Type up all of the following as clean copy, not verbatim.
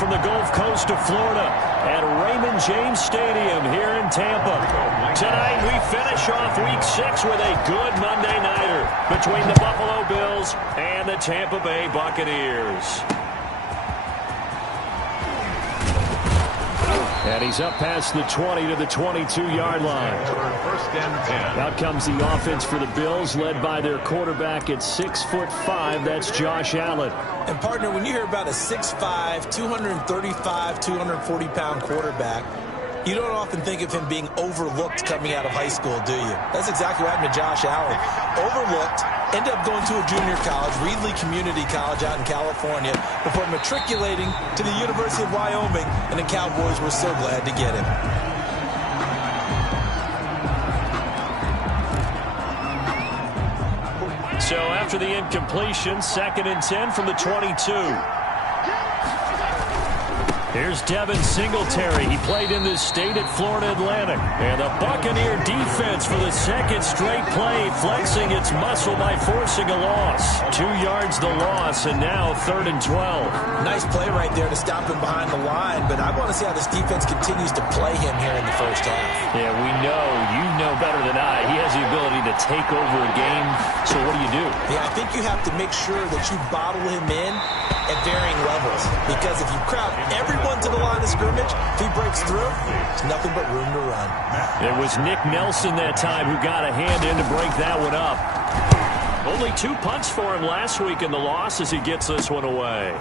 from the Gulf Coast of Florida at Raymond James Stadium here in Tampa. Tonight we finish off Week 6 with a good Monday nighter between the Buffalo Bills and the Tampa Bay Buccaneers. And he's up past the 20 to the 22-yard line. First and 10. Out comes the offense for the Bills, led by their quarterback at 6'5". That's Josh Allen. And, partner, when you hear about a 6'5", 235, 240-pound quarterback, you don't often think of him being overlooked coming out of high school, do you? That's exactly what happened to Josh Allen. Overlooked, ended up going to a junior college, Reedley Community College out in California, before matriculating to the University of Wyoming, and the Cowboys were so glad to get him. So after the incompletion, 2nd and 10 from the 22. Here's Devin Singletary. He played in this state at Florida Atlantic. And the Buccaneer defense for the second straight play, flexing its muscle by forcing a loss. 2 yards the loss, and now 3rd and 12. Nice play right there to stop him behind the line, but I want to see how this defense continues to play him here in the first half. Yeah, we know. You know better than I. He has the ability to take over a game, so what do? Yeah, I think you have to make sure that you bottle him in at varying levels, because if you crowd everyone to the line of scrimmage, if he breaks through, there's nothing but room to run. It was Nick Nelson that time who got a hand in to break that one up. Only 2 punts for him last week in the loss as he gets this one away.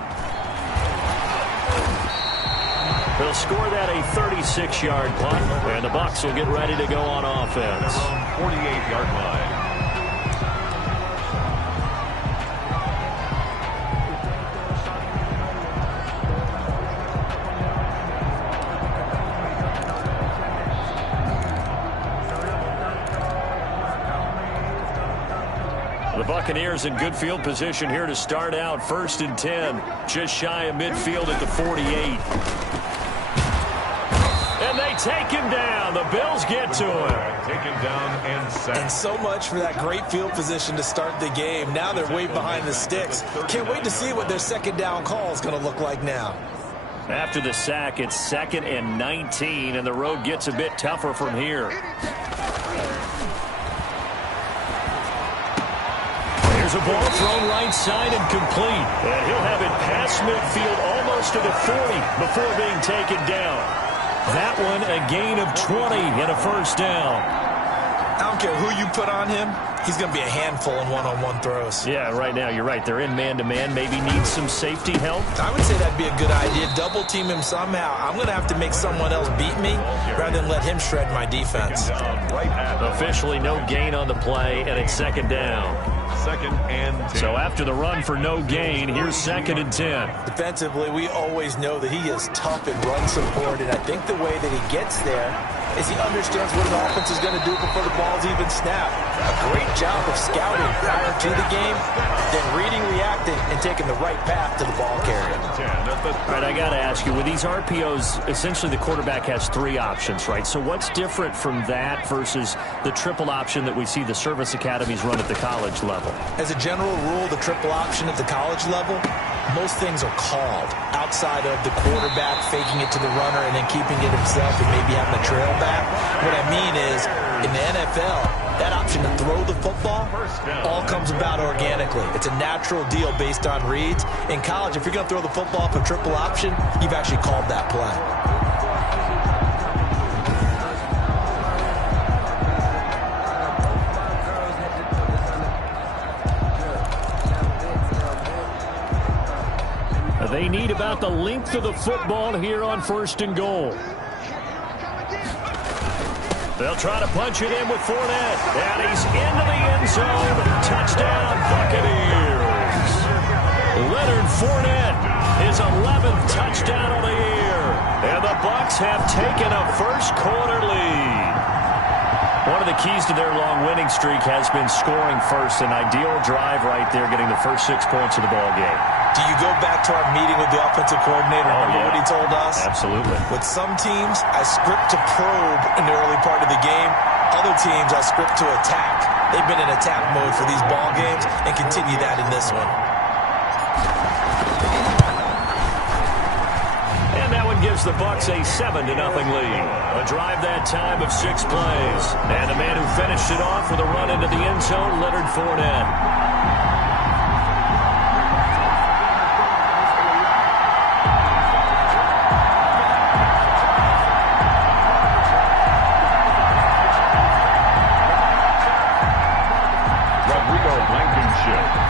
They'll score that a 36-yard punt, and the Bucs will get ready to go on offense. 48-yard line. The Buccaneers in good field position here to start out. 1st and 10, just shy of midfield at the 48. And they take him down. The Bills get to him. Taken down and sacked. And so much for that great field position to start the game. Now they're way behind the sticks. Can't wait to see what their second down call is going to look like now. After the sack, it's 2nd and 19, and the road gets a bit tougher from here. There's a ball thrown right side and complete. And he'll have it past midfield almost to the 40 before being taken down. That one a gain of 20 and a first down. I don't care who you put on him. He's going to be a handful in one-on-one throws. Yeah, right now you're right. They're in man-to-man. Maybe need some safety help. I would say that'd be a good idea. Double team him somehow. I'm going to have to make someone else beat me rather than let him shred my defense. Officially no gain on the play, and it's 2nd down. 2nd and 10. So after the run for no gain, here's 2nd and 10. Defensively, we always know that he is tough in run support, and I think the way that he gets there is he understands what an offense is going to do before the ball's even snapped. A great job of scouting prior to the game, then reading, reacting, and taking the right path to the ball carrier. All right, I got to ask you, with these RPOs, essentially the quarterback has 3 options, right? So what's different from that versus the triple option that we see the service academies run at the college level? As a general rule, the triple option at the college level, most things are called outside of the quarterback faking it to the runner and then keeping it himself and maybe having a trail back. What I mean is, in the NFL, that option to throw the football all comes about organically. It's a natural deal based on reads. In college, if you're going to throw the football for triple option, you've actually called that play. They need about the length of the football here on 1st and goal. They'll try to punch it in with Fournette. And he's into the end zone. Touchdown, Buccaneers. Leonard Fournette, his 11th touchdown of the year. And the Bucs have taken a first-quarter lead. One of the keys to their long winning streak has been scoring first. An ideal drive right there, getting the first 6 points of the ball game. Do you go back to our meeting with the offensive coordinator? Remember what he told us? Absolutely. With some teams, I script to probe in the early part of the game. Other teams, I script to attack. They've been in attack mode for these ball games and continue that in this one. gives the Bucs a 7-0 lead. A drive that time of 6 plays. And the man who finished it off with a run into the end zone, Leonard Fournette.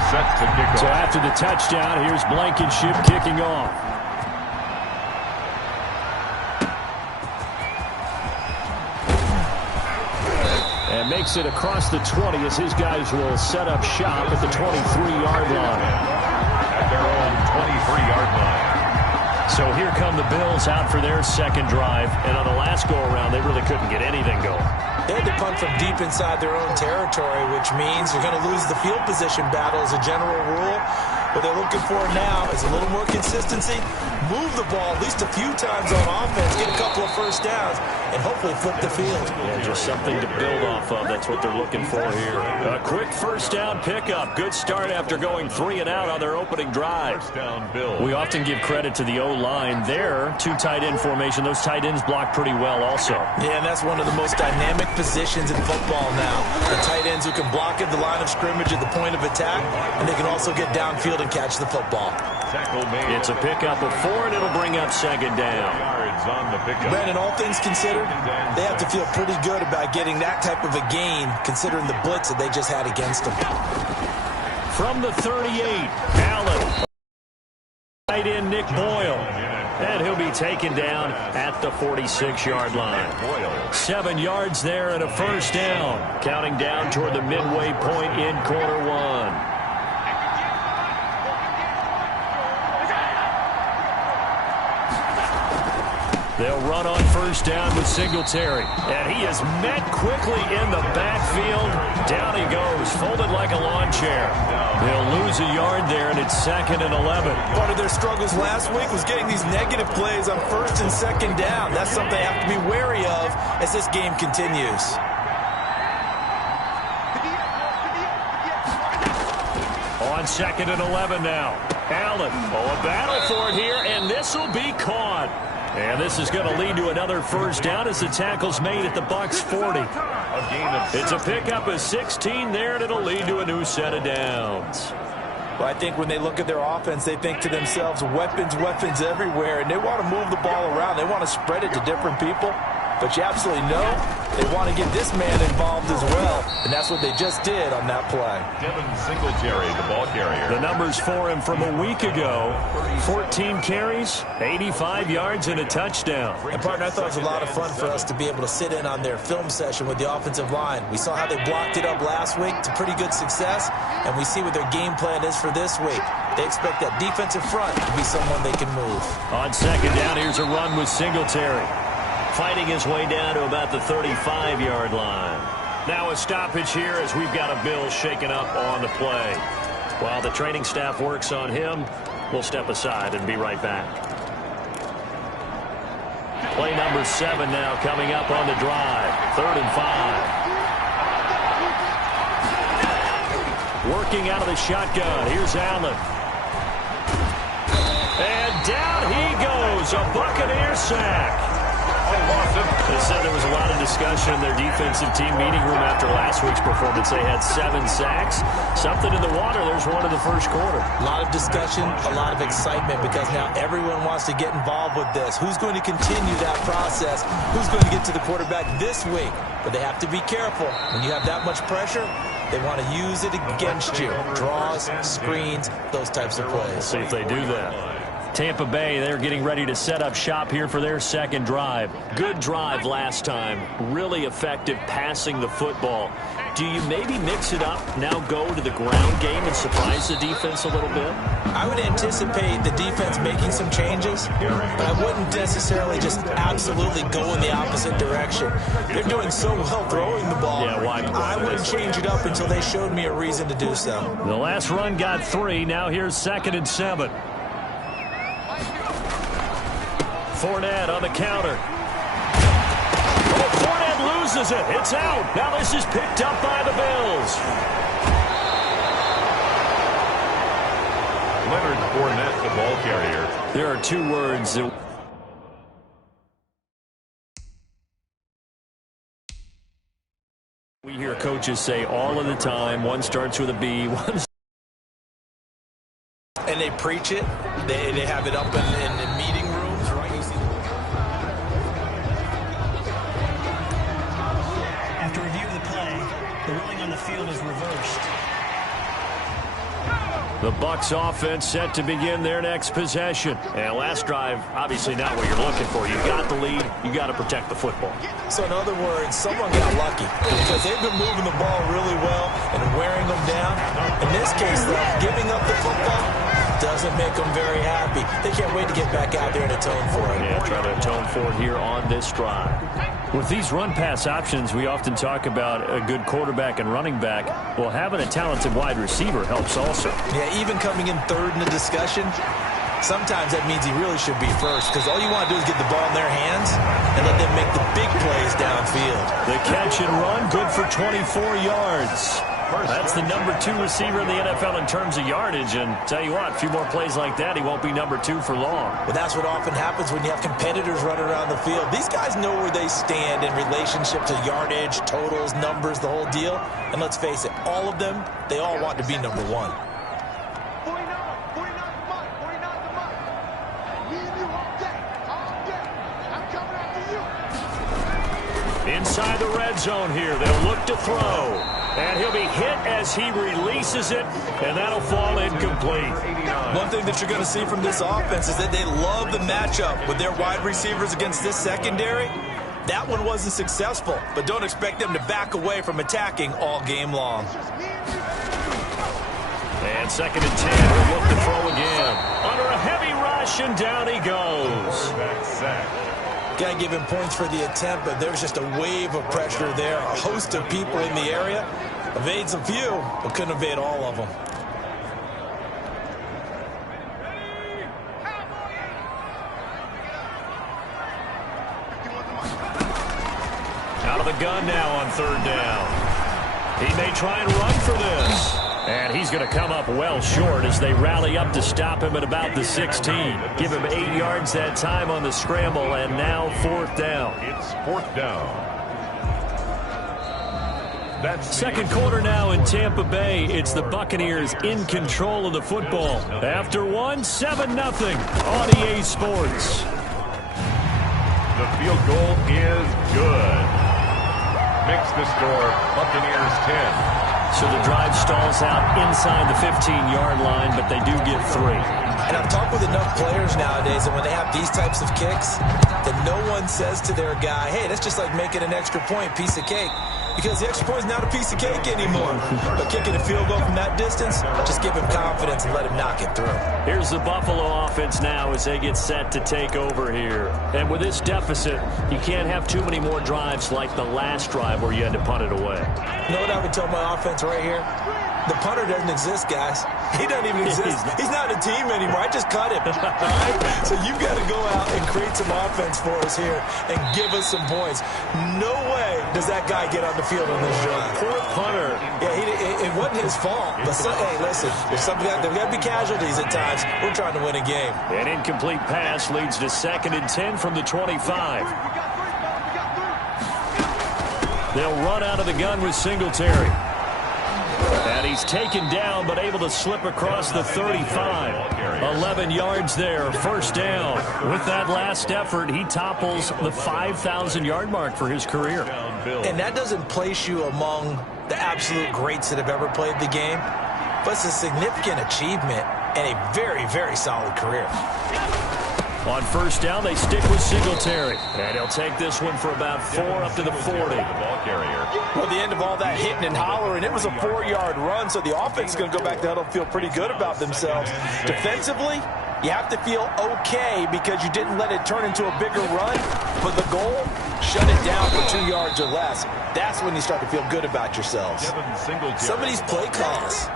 Set to kick off. So after the touchdown, here's Blankenship kicking off. And makes it across the 20 as his guys will set up shop at the 23-yard line. At their own 23-yard line. So here come the Bills out for their second drive. And on the last go-around, they really couldn't get anything going. They had to punt from deep inside their own territory, which means you're going to lose the field position battle as a general rule. What they're looking for now is a little more consistency, move the ball at least a few times on offense, get a couple of first downs, and hopefully flip the field. Yeah, just something to build off of. That's what they're looking for here. A quick first down pickup. Good start after going 3 and out on their opening drive. First down, Bills. We often give credit to the O-line there. 2 tight end formation. Those tight ends block pretty well also. Yeah, and that's one of the most dynamic positions in football now. The tight ends who can block at the line of scrimmage at the point of attack, and they can also get downfield and catch the football. It's a pickup of 4, and it'll bring up second down. Yards on the pickup. Brandon, all things considered, they have to feel pretty good about getting that type of a gain, considering the blitz that they just had against them. From the 38, Allen. Tight end Nick Boyle. And he'll be taken down at the 46-yard line. 7 yards there and a first down. Counting down toward the midway point in quarter 1. They'll run on first down with Singletary. And he is met quickly in the backfield. Down he goes, folded like a lawn chair. They'll lose a yard there, and it's 2nd and 11. Part of their struggles last week was getting these negative plays on first and second down. That's something they have to be wary of as this game continues. On 2nd and 11 now. Allen, a battle for it here, and this will be caught. And this is going to lead to another first down as the tackle's made at the Bucs 40. It's a pickup of 16 there, and it'll lead to a new set of downs. Well, I think when they look at their offense, they think to themselves, weapons, weapons everywhere, and they want to move the ball around. They want to spread it to different people. But you absolutely know they want to get this man involved as well, and that's what they just did on that play. Devin Singletary, the ball carrier. The numbers for him from a week ago, 14 carries, 85 yards, and a touchdown. And, partner, I thought it was a lot of fun for us to be able to sit in on their film session with the offensive line. We saw how they blocked it up last week to pretty good success, and we see what their game plan is for this week. They expect that defensive front to be someone they can move. On second down, here's a run with Singletary. Fighting his way down to about the 35-yard line. Now a stoppage here as we've got a Bill shaken up on the play. While the training staff works on him, we'll step aside and be right back. Play number 7 now coming up on the drive. 3rd and 5. Working out of the shotgun. Here's Allen. And down he goes. A Buccaneer sack. They said there was a lot of discussion in their defensive team meeting room after last week's performance. They had 7 sacks. Something in the water. There's one in the first quarter. A lot of discussion, a lot of excitement because now everyone wants to get involved with this. Who's going to continue that process? Who's going to get to the quarterback this week? But they have to be careful. When you have that much pressure, they want to use it against you. Draws, screens, those types of plays. We'll see if they do that. Tampa Bay, they're getting ready to set up shop here for their second drive. Good drive last time. Really effective passing the football. Do you maybe mix it up, now go to the ground game and surprise the defense a little bit? I would anticipate the defense making some changes, but I wouldn't necessarily just absolutely go in the opposite direction. They're doing so well throwing the ball. Yeah, why? I wouldn't change it up until they showed me a reason to do so. The last run got 3. Now here's 2nd and 7. Fournette on the counter. Oh, Fournette loses it. It's out. Now this is picked up by the Bills. Leonard Fournette, the ball carrier. There are 2 words that coaches say all of the time. One starts with a B, one. And they preach it. They have it up in the meeting rooms, right? You see After review of the play, the ruling on the field is reversed. The Bucs offense set to begin their next possession. And last drive, obviously not what you're looking for. You got the lead. You got to protect the football. So in other words, someone got lucky because they've been moving the ball really well and wearing them down. In this case, though, giving up the football doesn't make them very happy. They can't wait to get back out there and atone for it. Yeah, try to atone for it here on this drive. With these run-pass options, we often talk about a good quarterback and running back. Well, having a talented wide receiver helps also. Yeah, even coming in third in the discussion, sometimes that means he really should be first because all you want to do is get the ball in their hands and let them make the big plays downfield. The catch and run, good for 24 yards. That's the number 2 receiver in the NFL in terms of yardage. And tell you what, a few more plays like that, he won't be number 2 for long. But that's what often happens when you have competitors running around the field. These guys know where they stand in relationship to yardage, totals, numbers, the whole deal. And let's face it, all of them, they all want to be number 1. Inside the red zone here, they'll look to throw. And he'll be hit as he releases it, and that'll fall incomplete. One thing that you're going to see from this offense is that they love the matchup with their wide receivers against this secondary. That one wasn't successful, but don't expect them to back away from attacking all game long. And 2nd and 10, we'll look to throw again. Under a heavy rush, and down he goes. Got to give him points for the attempt, but there was just a wave of pressure there. A host of people in the area. Evades a few, but couldn't evade all of them. Out of the gun now on 3rd down. He may try and run for this. And he's going to come up well short as they rally up to stop him at about the 16. Give him 8 yards that time on the scramble, and now 4th down. It's 4th down. That's 2nd quarter now in Tampa Bay. It's the Buccaneers in control of the football. After 1, 7-0 on EA Sports. the field goal is good. Makes the score Buccaneers 10. So the drive stalls out inside the 15-yard line, but they do get 3. And I've talked with enough players nowadays, and when they have these types of kicks, that no one says to their guy, hey, that's just like making an extra point, piece of cake. Because the extra point is not a piece of cake anymore. But kicking a field goal from that distance, just give him confidence and let him knock it through. Here's the Buffalo offense now as they get set to take over here. And with this deficit, you can't have too many more drives like the last drive where you had to punt it away. You know what I would tell my offense right here? The punter doesn't exist, guys. He doesn't even exist. He's not a team anymore. I just cut him. All right? So you've got to go out and create some offense for us here and give us some points. No way does that guy get on the field on this drive. Poor punter. Yeah, it wasn't his fault. But hey, listen, there's got to be casualties at times. We're trying to win a game. An incomplete pass leads to 2nd and 10 from the 25. They'll run out of the gun with Singletary. And he's taken down, but able to slip across the 35. 11 yards there, 1st down. With that last effort, he topples the 5,000-yard mark for his career. And that doesn't place you among the absolute greats that have ever played the game, but it's a significant achievement and a very, very solid career. On 1st down, they stick with Singletary. And he'll take this one for about 4 up to the 40. Well, the end of all that hitting and hollering, it was a 4-yard run, so the offense is going to go back to huddle and feel pretty good about themselves. Defensively, you have to feel okay because you didn't let it turn into a bigger run, but the goal, shut it down for 2 yards or less. That's when you start to feel good about yourselves. Some of these play calls,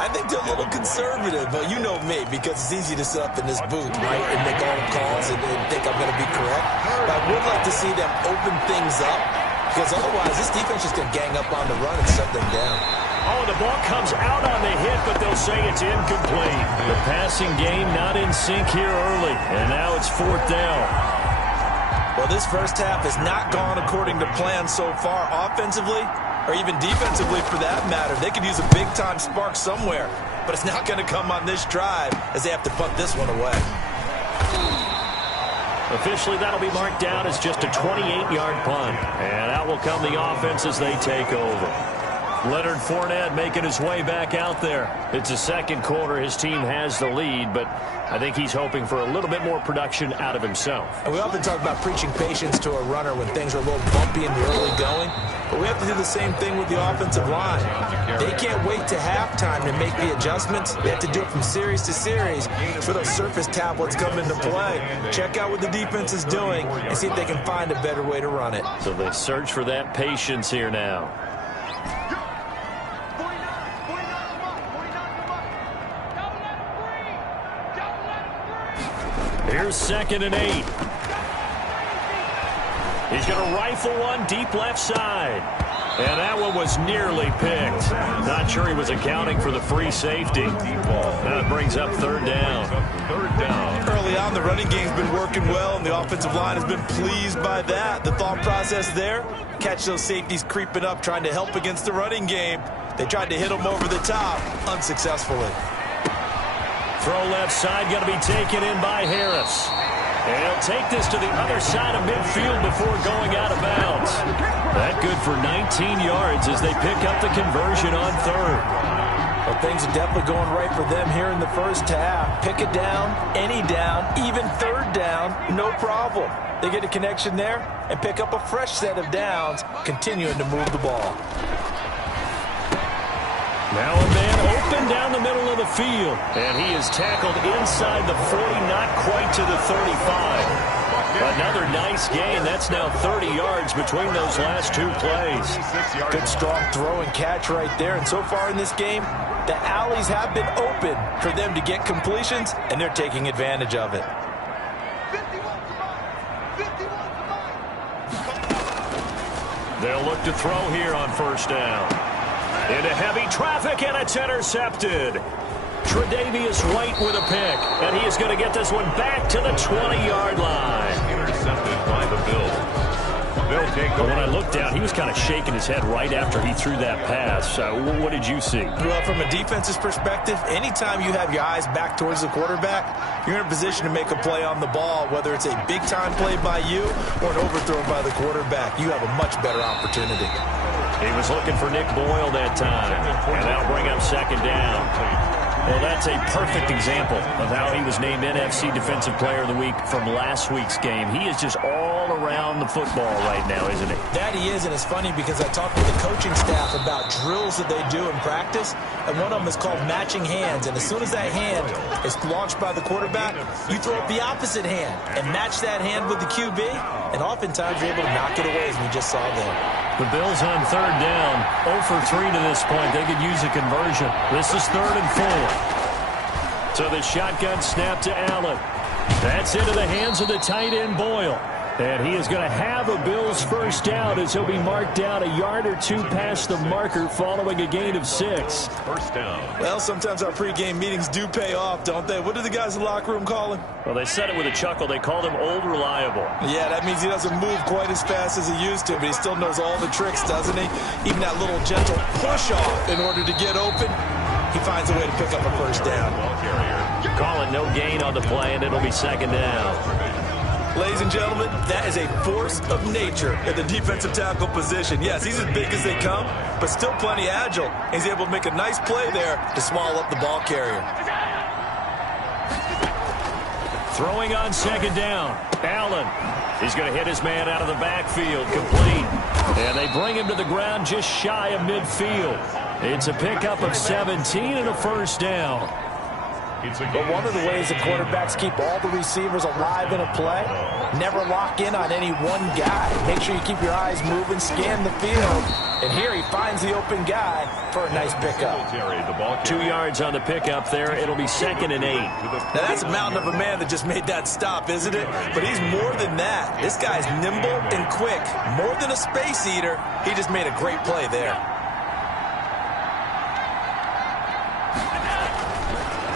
I think they're a little conservative, but you know me, because it's easy to sit up in this booth, right, and make all the calls and think I'm going to be correct. But I would like to see them open things up, because otherwise this defense is going to gang up on the run and shut them down. Oh, the ball comes out on the hit, but they'll say it's incomplete. The passing game not in sync here early, and now it's 4th down. Well, this first half has not gone according to plan so far offensively, or even defensively for that matter. They could use a big-time spark somewhere, but it's not going to come on this drive as they have to punt this one away. Officially, that'll be marked down as just a 28-yard punt. And out will come the offense as they take over. Leonard Fournette making his way back out there. It's the second quarter. His team has the lead, but I think he's hoping for a little bit more production out of himself. And we often talk about preaching patience to a runner when things are a little bumpy in the early going, but we have to do the same thing with the offensive line. They can't wait to halftime to make the adjustments. They have to do it from series to series for those surface tablets come into play. Check out what the defense is doing and see if they can find a better way to run it. So they search for that patience here now. Here's 2nd and 8. He's going to rifle one deep left side. And that one was nearly picked. Not sure he was accounting for the free safety. That brings up 3rd down. Early on, the running game's been working well, and the offensive line has been pleased by that. The thought process there, catch those safeties creeping up, trying to help against the running game. They tried to hit them over the top, unsuccessfully. Throw left side, going to be taken in by Harris. And he'll take this to the other side of midfield before going out of bounds. That good for 19 yards as they pick up the conversion on 3rd. Well, things are definitely going right for them here in the first half. Pick it down, any down, even 3rd down, no problem. They get a connection there and pick up a fresh set of downs, continuing to move the ball. Now a man open down the middle of the field. And he is tackled inside the 40, not quite to the 35. Another nice gain. That's now 30 yards between those last 2 plays. Good strong throw and catch right there. And so far in this game, the alleys have been open for them to get completions, and they're taking advantage of it. They'll look to throw here on 1st down. Into heavy traffic, and it's intercepted. Tre'Davious White with a pick, and he is going to get this one back to the 20-yard line. Intercepted by the Bills. They'll take But when I looked down, he was kind of shaking his head right after he threw that pass. What did you see? Well, from a defense's perspective, anytime you have your eyes back towards the quarterback, you're in a position to make a play on the ball, whether it's a big-time play by you or an overthrow by the quarterback. You have a much better opportunity. He was looking for Nick Boyle that time, and that'll bring up 2nd down. Well, that's a perfect example of how he was named NFC Defensive Player of the Week from last week's game. He is just all around the football right now, isn't he? That he is, and it's funny because I talked with the coaching staff about drills that they do in practice, and one of them is called matching hands. And as soon as that hand is launched by the quarterback, you throw up the opposite hand and match that hand with the QB, and oftentimes you're able to knock it away, as we just saw there. The Bills on 3rd down, 0 for 3 to this point. They could use a conversion. This is 3rd and 4. So the shotgun snap to Allen. That's into the hands of the tight end Boyle. And he is going to have a Bills 1st down as he'll be marked down a yard or 2 past the marker following a gain of 6. 1st down. Well, sometimes our pregame meetings do pay off, don't they? What do the guys in the locker room call him? Well, they said it with a chuckle. They called him Old Reliable. Yeah, that means he doesn't move quite as fast as he used to, but he still knows all the tricks, doesn't he? Even that little gentle push-off in order to get open, he finds a way to pick up a 1st down. Call it no gain on the play, and it'll be 2nd down. Ladies and gentlemen, that is a force of nature at the defensive tackle position. Yes, he's as big as they come, but still plenty agile. He's able to make a nice play there to swallow up the ball carrier. Throwing on 2nd down. Allen. He's going to hit his man out of the backfield. Complete. And they bring him to the ground just shy of midfield. It's a pickup of 17 and a 1st down. But one of the ways that quarterbacks keep all the receivers alive in a play, never lock in on any one guy. Make sure you keep your eyes moving, scan the field. And here he finds the open guy for a nice pickup. 2 yards on the pickup there. It'll be 2nd and 8. Now that's a mountain of a man that just made that stop, isn't it? But he's more than that. This guy's nimble and quick. More than a space eater. He just made a great play there.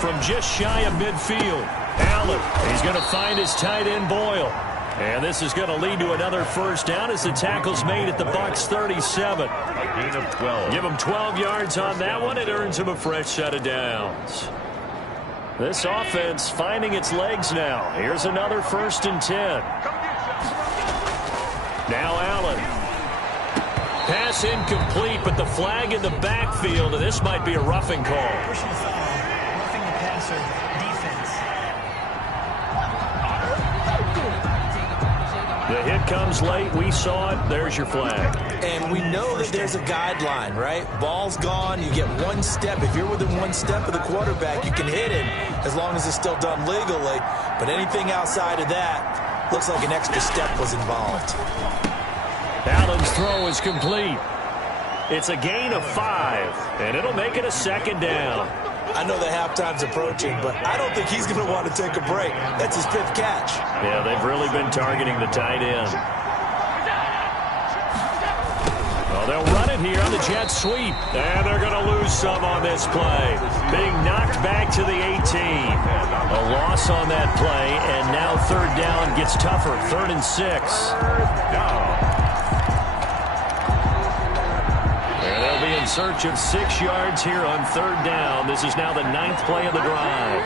From just shy of midfield, Allen, he's going to find his tight end Boyle. And this is going to lead to another first down as the tackle's made at the Bucs 37. A gain of 12. Give him 12 yards on that one. It earns him a fresh set of downs. This offense finding its legs now. Here's another 1st and 10. Now Allen. Pass incomplete, but the flag in the backfield, and this might be a roughing call. Personal foul. Roughing the passer. Defense. The hit comes late. We saw it. There's your flag. And we know that there's a guideline, right? Ball's gone. You get one step. If you're within one step of the quarterback, you can hit him as long as it's still done legally. But anything outside of that looks like an extra step was involved. Allen's throw is complete. It's a gain of 5, and it'll make it a 2nd down. I know the halftime's approaching, but I don't think he's going to want to take a break. That's his 5th catch. Yeah, they've really been targeting the tight end. Well, they'll run it here on the jet sweep, and they're going to lose some on this play. Being knocked back to the 18. A loss on that play, and now 3rd down gets tougher. 3rd and 6. In search of 6 yards here on 3rd down. This is now the 9th play of the drive.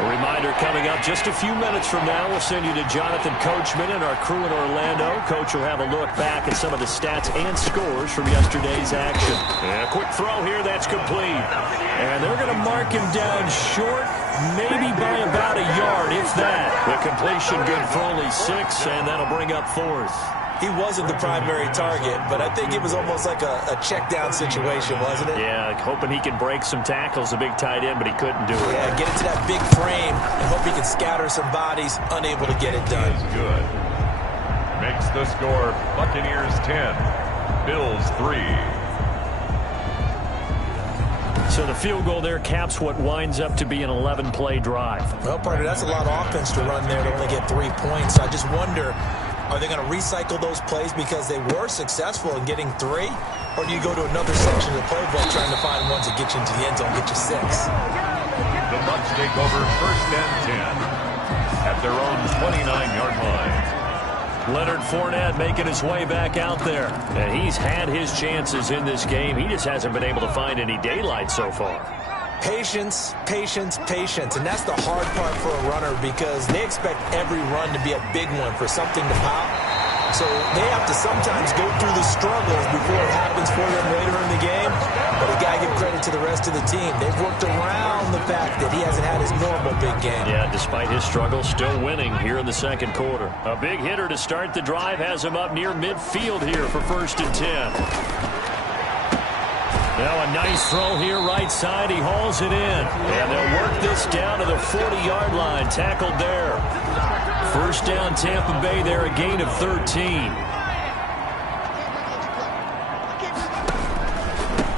A reminder coming up just a few minutes from now. We'll send you to Jonathan Coachman and our crew in Orlando. Coach will have a look back at some of the stats and scores from yesterday's action. And a quick throw here that's complete. And they're going to mark him down short, maybe by about a yard, if that. The completion good for only 6, and that'll bring up 4th. He wasn't the primary target, but I think it was almost like a check-down situation, wasn't it? Yeah, hoping he can break some tackles, a big tight end, but he couldn't do it. Yeah, get into that big frame and hope he can scatter some bodies, unable to get it done. Is good. Makes the score Buccaneers 10, Bills 3. So the field goal there caps what winds up to be an 11-play drive. Well, partner, that's a lot of offense to run there to only get 3 points. I just wonder, are they going to recycle those plays because they were successful in getting 3? Or do you go to another section of the playbook trying to find ones that get you into the end zone, get you 6? The Bucs take over 1st and 10 at their own 29-yard line. Leonard Fournette making his way back out there. And he's had his chances in this game. He just hasn't been able to find any daylight so far. Patience, patience, patience. And that's the hard part for a runner because they expect every run to be a big one for something to pop. So they have to sometimes go through the struggles before it happens for them later in the game. But you got to give credit to the rest of the team. They've worked around the fact that he hasn't had his normal big game. Yeah, despite his struggles, still winning here in the 2nd quarter. A big hitter to start the drive has him up near midfield here for 1st and 10. Now a nice throw here right side. He hauls it in. And they'll work this down to the 40-yard line. Tackled there. 1st down Tampa Bay there, a gain of 13.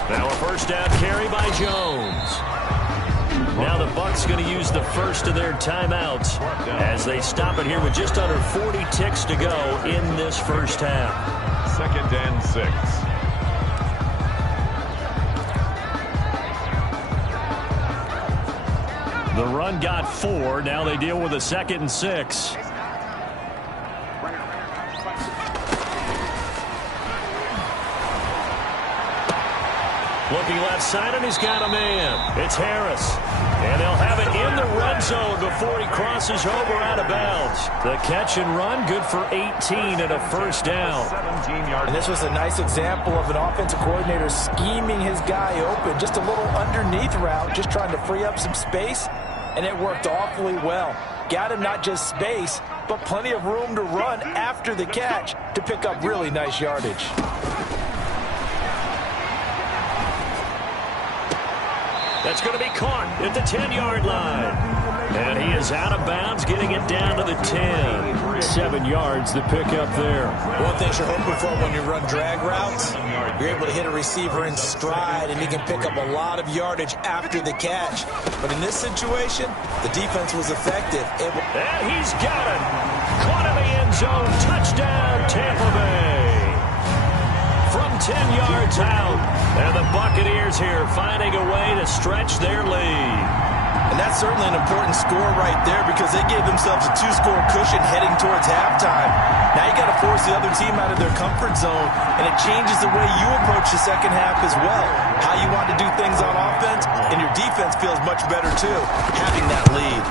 Now a 1st down carry by Jones. Now the Bucs going to use the first of their timeouts as they stop it here with just under 40 ticks to go in this 1st half. 2nd and 6. The run got 4. Now they deal with a 2nd and 6. Looking left side, and he's got a man. It's Harris. And they'll have it in the red zone before he crosses over out of bounds. The catch and run, good for 18 and a 1st down. 17-yard. And this was a nice example of an offensive coordinator scheming his guy open. Just a little underneath route, just trying to free up some space. And it worked awfully well. Got him not just space, but plenty of room to run after the catch to pick up really nice yardage. That's going to be caught at the 10-yard line. And he is out of bounds, getting it down to the 10. 7 yards, the pickup there. One thing you're hoping for when you run drag routes, you're able to hit a receiver in stride, and he can pick up a lot of yardage after the catch. But in this situation, the defense was effective. And he's got it. Caught in the end zone. Touchdown, Tampa Bay. From 10 yards out. And the Buccaneers here finding a way to stretch their lead. And that's certainly an important score right there because they gave themselves a 2-score cushion heading towards halftime. Now you got to force the other team out of their comfort zone, and it changes the way you approach the second half as well. How you want to do things on offense, and your defense feels much better too, having that lead.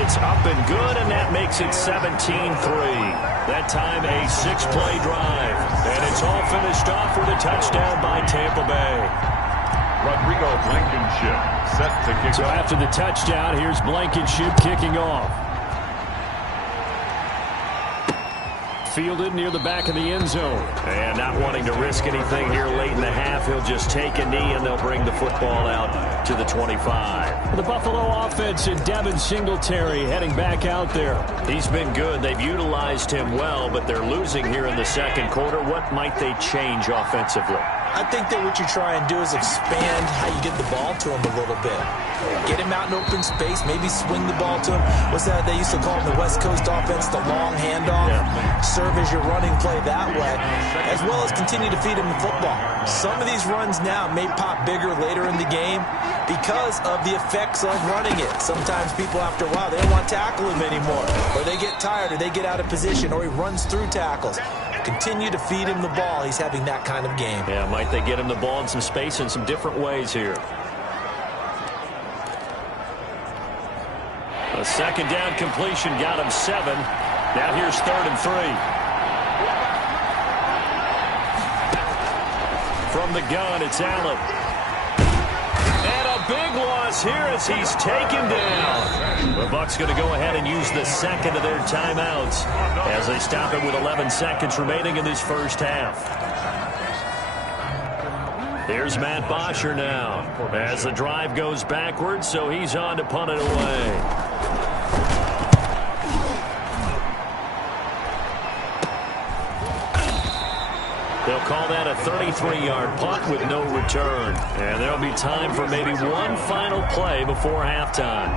It's up and good, and that makes it 17-3. That time a 6-play drive, and it's all finished off with a touchdown by Tampa Bay. Rodrigo Blankenship set to kick So off. after the touchdown, here's Blankenship kicking off. Fielded near the back of the end zone. And not wanting to risk anything here late in the half, he'll just take a knee and they'll bring the football out to the 25. The Buffalo offense and Devin Singletary heading back out there. He's been good. They've utilized him well, but they're losing here in the second quarter. What might they change offensively? I think that what you try and do is expand how you get the ball to him a little bit. Get him out in open space, maybe swing the ball to him. What's that they used to call in the West Coast offense, the long handoff? Yeah. Serve as your running play that way, as well as continue to feed him the football. Some of these runs now may pop bigger later in the game because of the effects of running it. Sometimes people, after a while, they don't want to tackle him anymore, or they get tired, or they get out of position, or he runs through tackles. Continue to feed him the ball. He's having that kind of game. Yeah, might they get him the ball in some space in some different ways here. A second down completion got him 7. Now here's 3rd and 3. From the gun, it's Allen. And a big loss here as he's taken down. The Bucs going to go ahead and use the second of their timeouts as they stop it with 11 seconds remaining in this first half. Here's Matt Bosher now as the drive goes backwards, so he's on to punt it away. They'll call that a 33-yard punt with no return. And there'll be time for maybe one final play before halftime.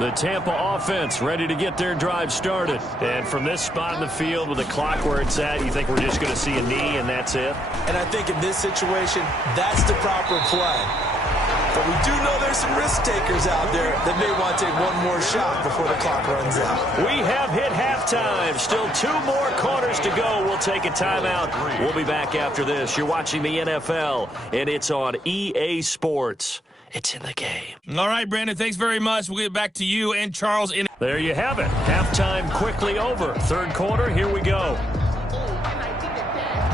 The Tampa offense ready to get their drive started. And from this spot in the field with the clock where it's at, you think we're just going to see a knee and that's it? And I think in this situation, that's the proper play. But we do know there's some risk takers out there that may want to take one more shot before the clock runs out. We have hit halftime. Still 2 more quarters to go. We'll take a timeout. We'll be back after this. You're watching the NFL, and it's on EA Sports. It's in the game. All right, Brandon, thanks very much. We'll get back to you and Charles. There you have it. Halftime quickly over. 3rd quarter, here we go.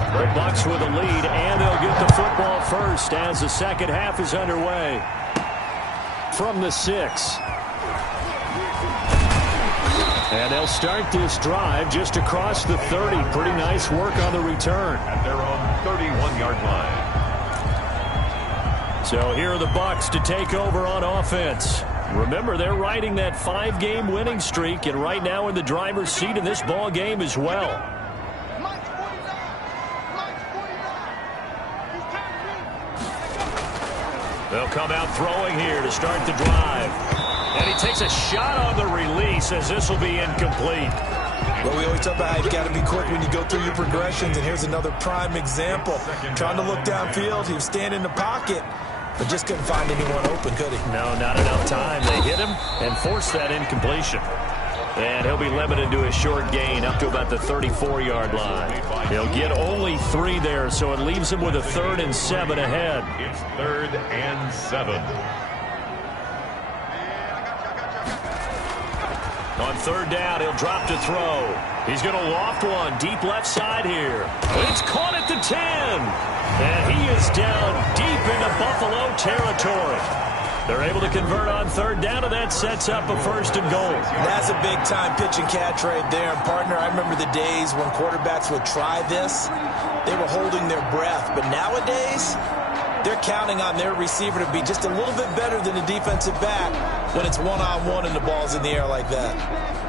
The Bucs with a lead, and they'll get the football first as the second half is underway. From the 6. And they'll start this drive just across the 30. Pretty nice work on the return. At their own 31-yard line. So here are the Bucs to take over on offense. Remember, they're riding that 5-game winning streak, and right now in the driver's seat in this ball game as well. They'll come out throwing here to start the drive. And he takes a shot on the release as this will be incomplete. Well, we always talk about how you've got to be quick when you go through your progressions, and here's another prime example. Trying to look downfield, he was standing in the pocket, but just couldn't find anyone open, could he? No, not enough time. They hit him and forced that incompletion. And he'll be limited to a short gain up to about the 34-yard line. He'll get only 3 there, so it leaves him with a 3rd and 7 ahead. It's 3rd and 7. On 3rd down, he'll drop to throw. He's going to loft one deep left side here. It's caught at the 10. And he is down deep into Buffalo territory. They're able to convert on 3rd down, and that sets up a 1st and goal. That's a big-time pitch and catch right there. And, partner, I remember the days when quarterbacks would try this. They were holding their breath. But nowadays, they're counting on their receiver to be just a little bit better than the defensive back when it's one-on-one and the ball's in the air like that.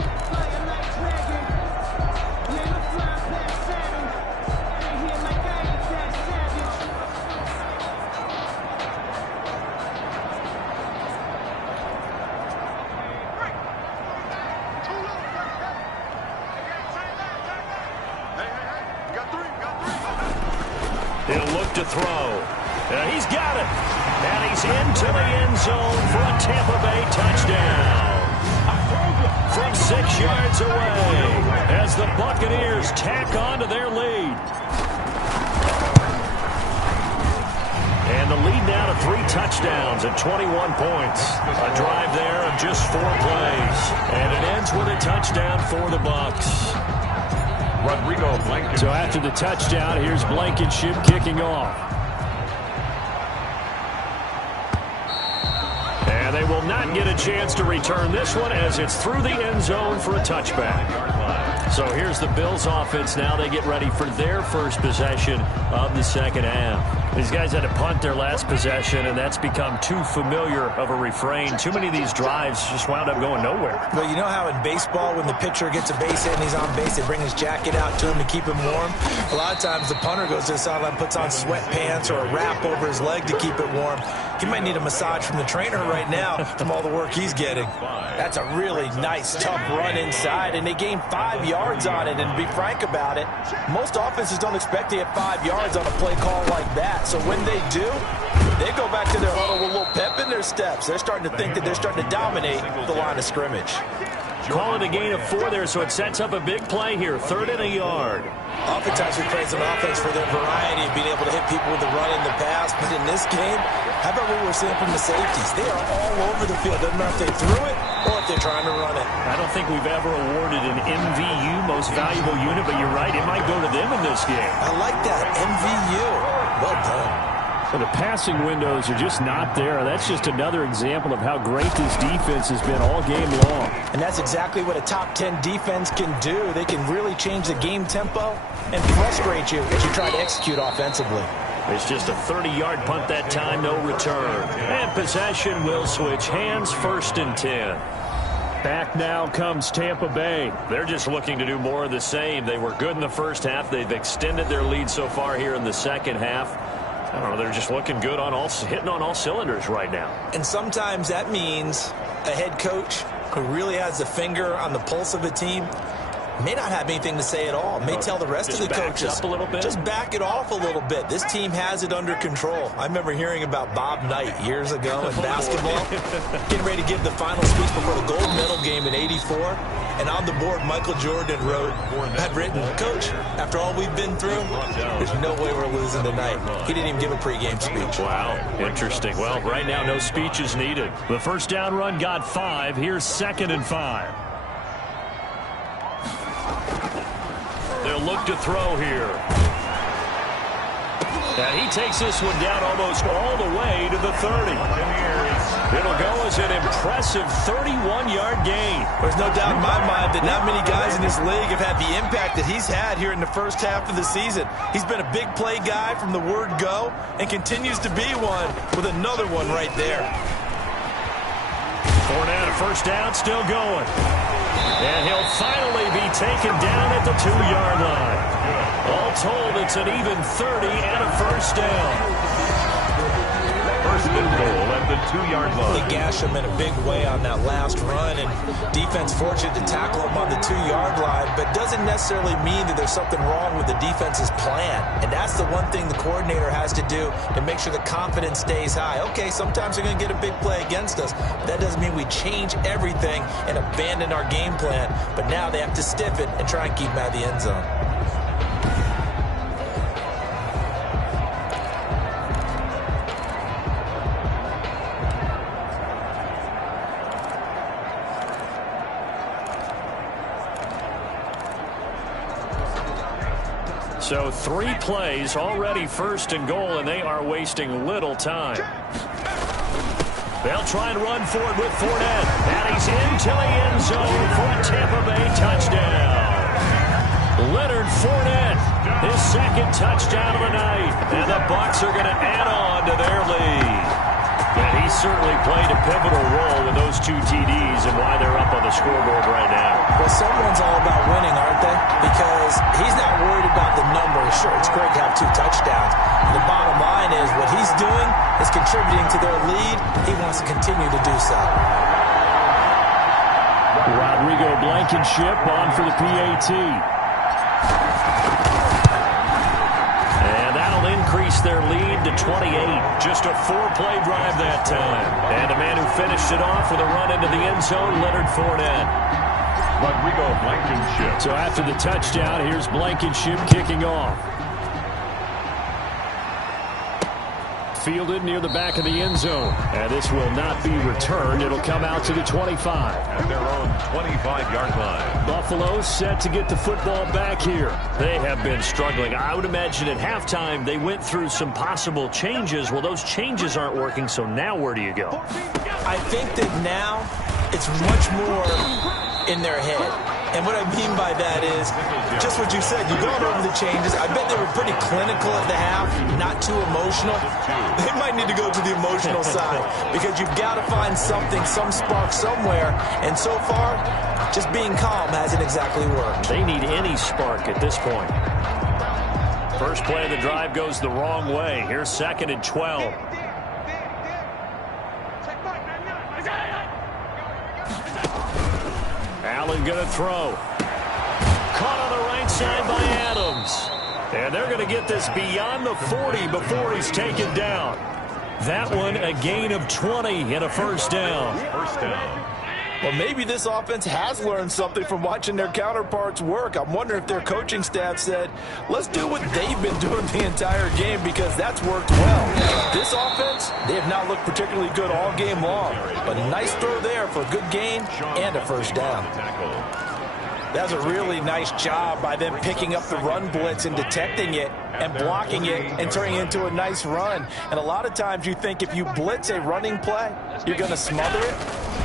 He'll look to throw. He's got it. And he's into the end zone for a Tampa Bay touchdown. From 6 yards away as the Buccaneers tack on to their lead. And the lead now to 3 touchdowns at 21 points. A drive there of just 4 plays. And it ends with a touchdown for the Bucs. Rodrigo Blankenship. So after the touchdown, here's Blankenship kicking off. And they will not get a chance to return this one as it's through the end zone for a touchback. So here's the Bills offense now. They get ready for their first possession of the second half. These guys had to punt their last possession, and that's become too familiar of a refrain. Too many of these drives just wound up going nowhere. Well, you know how in baseball, when the pitcher gets a base hit and he's on base, they bring his jacket out to him to keep him warm? A lot of times the punter goes to the sideline, puts on sweatpants or a wrap over his leg to keep it warm. He might need a massage from the trainer right now from all the work he's getting. That's a really nice, tough run inside, and they gained 5 yards on it. And to be frank about it, most offenses don't expect to get 5 yards on a play call like that. So when they do, they go back to their huddle with a little pep in their steps. They're starting to think that they're starting to dominate the line of scrimmage. Call it a gain of 4 there, so it sets up a big play here. 3rd and a yard. Oftentimes we praise an offense for their variety of being able to hit people with the run and the pass. But in this game, how about what we're seeing from the safeties? They are all over the field. Doesn't matter if they threw it or if they're trying to run it. I don't think we've ever awarded an MVU, most valuable unit, but you're right, it might go to them in this game. I like that, MVU. Well done. So the passing windows are just not there. That's just another example of how great this defense has been all game long. And that's exactly what a top 10 defense can do. They can really change the game tempo and frustrate you as you try to execute offensively. It's just a 30-yard punt that time, no return. And possession will switch hands, 1st and 10. Back now comes Tampa Bay. They're just looking to do more of the same. They were good in the first half. They've extended their lead so far here in the second half. I don't know, they're just looking good on hitting on all cylinders right now. And sometimes that means a head coach who really has the finger on the pulse of a team may not have anything to say at all. May tell the rest of the coaches, up a little bit. Just back it off a little bit. This team has it under control. I remember hearing about Bob Knight years ago in basketball, getting ready to give the final speech before the gold medal game in '84. And on the board, Michael Jordan had written, "Coach, after all we've been through, there's no way we're losing tonight." He didn't even give a pregame speech. Wow, interesting. Well, right now, no speech is needed. The first down run got 5. Here's 2nd and 5. They'll look to throw here. And he takes this one down almost all the way to the 30. It'll go as an impressive 31-yard gain. There's no doubt in my mind that not many guys in this league have had the impact that he's had here in the first half of the season. He's been a big play guy from the word go and continues to be one with another one right there. Fournette, a first down, still going. And he'll finally be taken down at the 2-yard line. All told, it's an even 30 and a first down. 1st and goal at the 2-yard line. They gash him in a big way on that last run, and defense fortunate to tackle him on the 2-yard line, but doesn't necessarily mean that there's something wrong with the defense's plan. And that's the one thing the coordinator has to do to make sure the confidence stays high. Okay, sometimes they're going to get a big play against us, but that doesn't mean we change everything and abandon our game plan. But now they have to stiff it and try and keep him out of the end zone. So 3 plays already 1st and goal, and they are wasting little time. They'll try and run for it with Fournette. And he's into the end zone for a Tampa Bay touchdown. Leonard Fournette, his 2nd touchdown of the night. And the Bucs are going to add on to their lead. And he certainly played a pivotal role with those 2 TDs and why they're up on the scoreboard right now. Well, someone's all about winning, aren't they? Because he's not worried about the numbers. Sure, it's great to have 2 touchdowns. And the bottom line is what he's doing is contributing to their lead. He wants to continue to do so. Rodrigo Blankenship on for the PAT. And that'll increase their lead to 28. Just a 4-play drive that time. And the man who finished it off with a run into the end zone, Leonard Fournette. Rodrigo Blankenship. So after the touchdown, here's Blankenship kicking off. Fielded near the back of the end zone. And this will not be returned. It'll come out to the 25. At their own 25-yard line. Buffalo set to get the football back here. They have been struggling. I would imagine at halftime they went through some possible changes. Well, those changes aren't working, so now where do you go? I think that now it's much more in their head. And what I mean by that is just what you said. You've gone over the changes. I bet they were pretty clinical at the half, not too emotional. They might need to go to the emotional side because you've got to find something, some spark somewhere. And so far, just being calm hasn't exactly worked. They need any spark at this point. First play of the drive goes the wrong way. Here's 2nd and 12. Allen going to throw. Caught on the right side by Adams. And they're going to get this beyond the 40 before he's taken down. That one a gain of 20 and a first down. First down. Well, maybe this offense has learned something from watching their counterparts work. I'm wondering if their coaching staff said, let's do what they've been doing the entire game because that's worked well. This offense, they have not looked particularly good all game long. But a nice throw there for a good gain and a first down. That's a really nice job by them picking up the run blitz and detecting it and blocking it and turning it into a nice run. And a lot of times you think if you blitz a running play, you're going to smother it.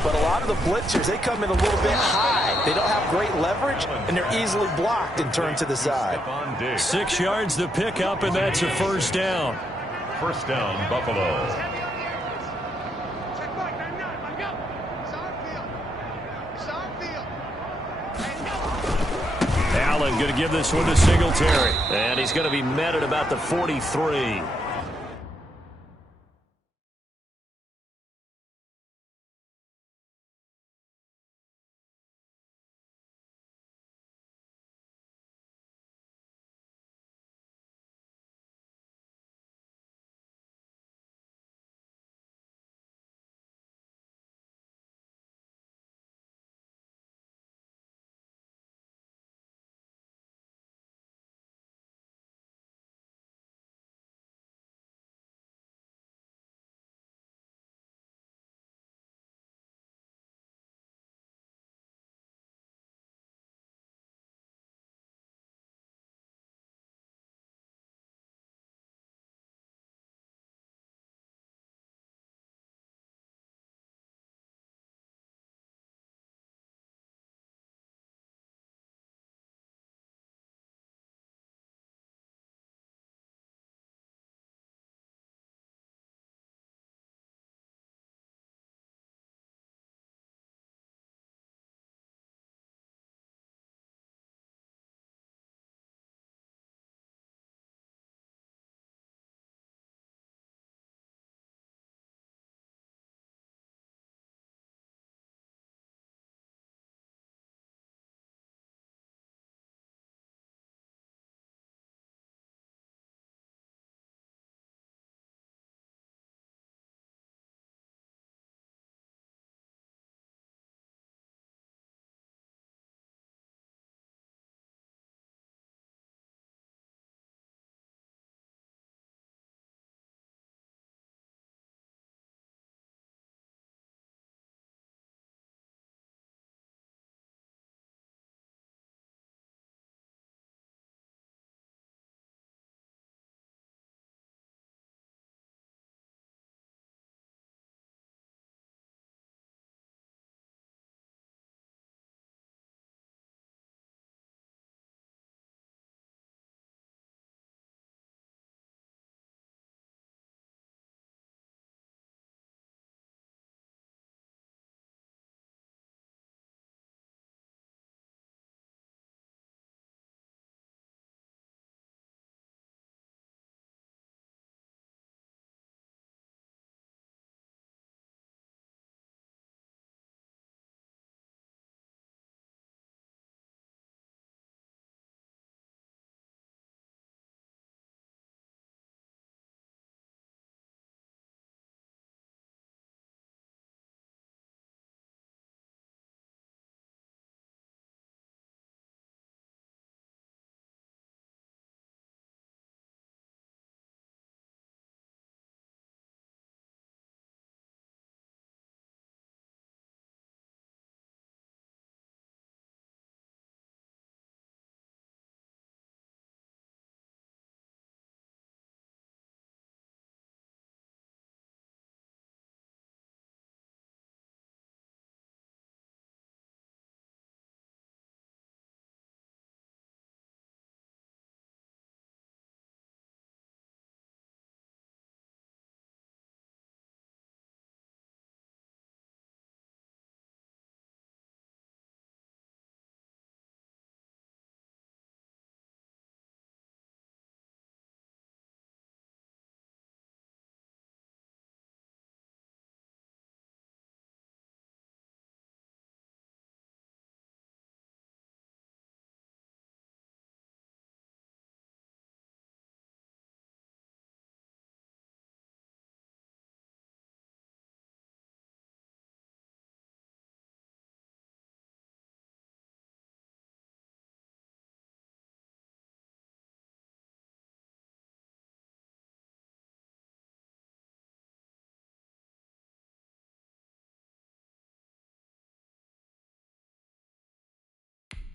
But a lot of the blitzers, they come in a little bit high. They don't have great leverage, and they're easily blocked and turned to the side. 6 yards the pickup, and that's a first down. First down, Buffalo. Allen going to give this one to Singletary. And he's going to be met at about the 43.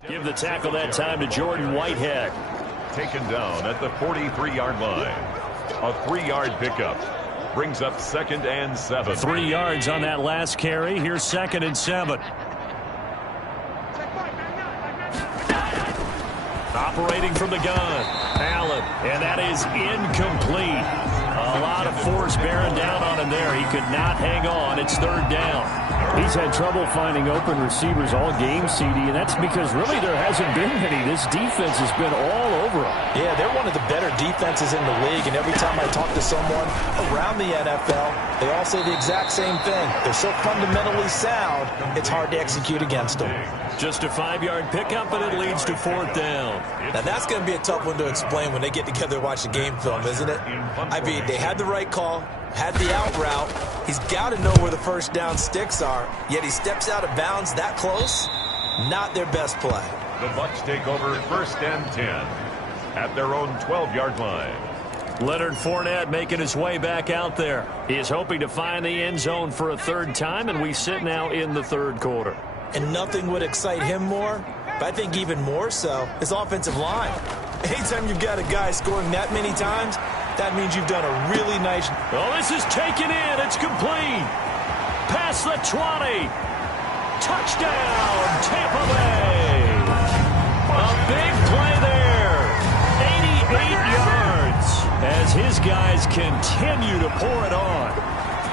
Give the tackle that time to Jordan Whitehead. Taken down at the 43-yard line. A 3-yard pickup. Brings up 2nd and 7. 3 yards on that last carry. Here's 2nd and 7. Operating from the gun, Allen, and that is incomplete. A lot of force bearing down on him there. He could not hang on. It's 3rd down. He's had trouble finding open receivers all game, CD, and that's because really there hasn't been any. This defense has been all over him. Yeah, they're one of the better defenses in the league, and every time I talk to someone around the NFL, they all say the exact same thing. They're so fundamentally sound, it's hard to execute against them. Just a 5-yard pickup, and it leads to 4th down. Now, that's going to be a tough one to explain when they get together and watch the game film, isn't it? I mean, they had the right call, had the out route. He's got to know where the first down sticks are, yet he steps out of bounds that close. Not their best play. The Bucs take over 1st and 10 at their own 12-yard line. Leonard Fournette making his way back out there. He is hoping to find the end zone for a 3rd time, and we sit now in the 3rd quarter. And nothing would excite him more, but I think even more so, his offensive line. Anytime you've got a guy scoring that many times, that means you've done a really nice... Oh, this is taken in. It's complete. Past the 20. Touchdown, Tampa Bay. A big play there. 88 yards as his guys continue to pour it on.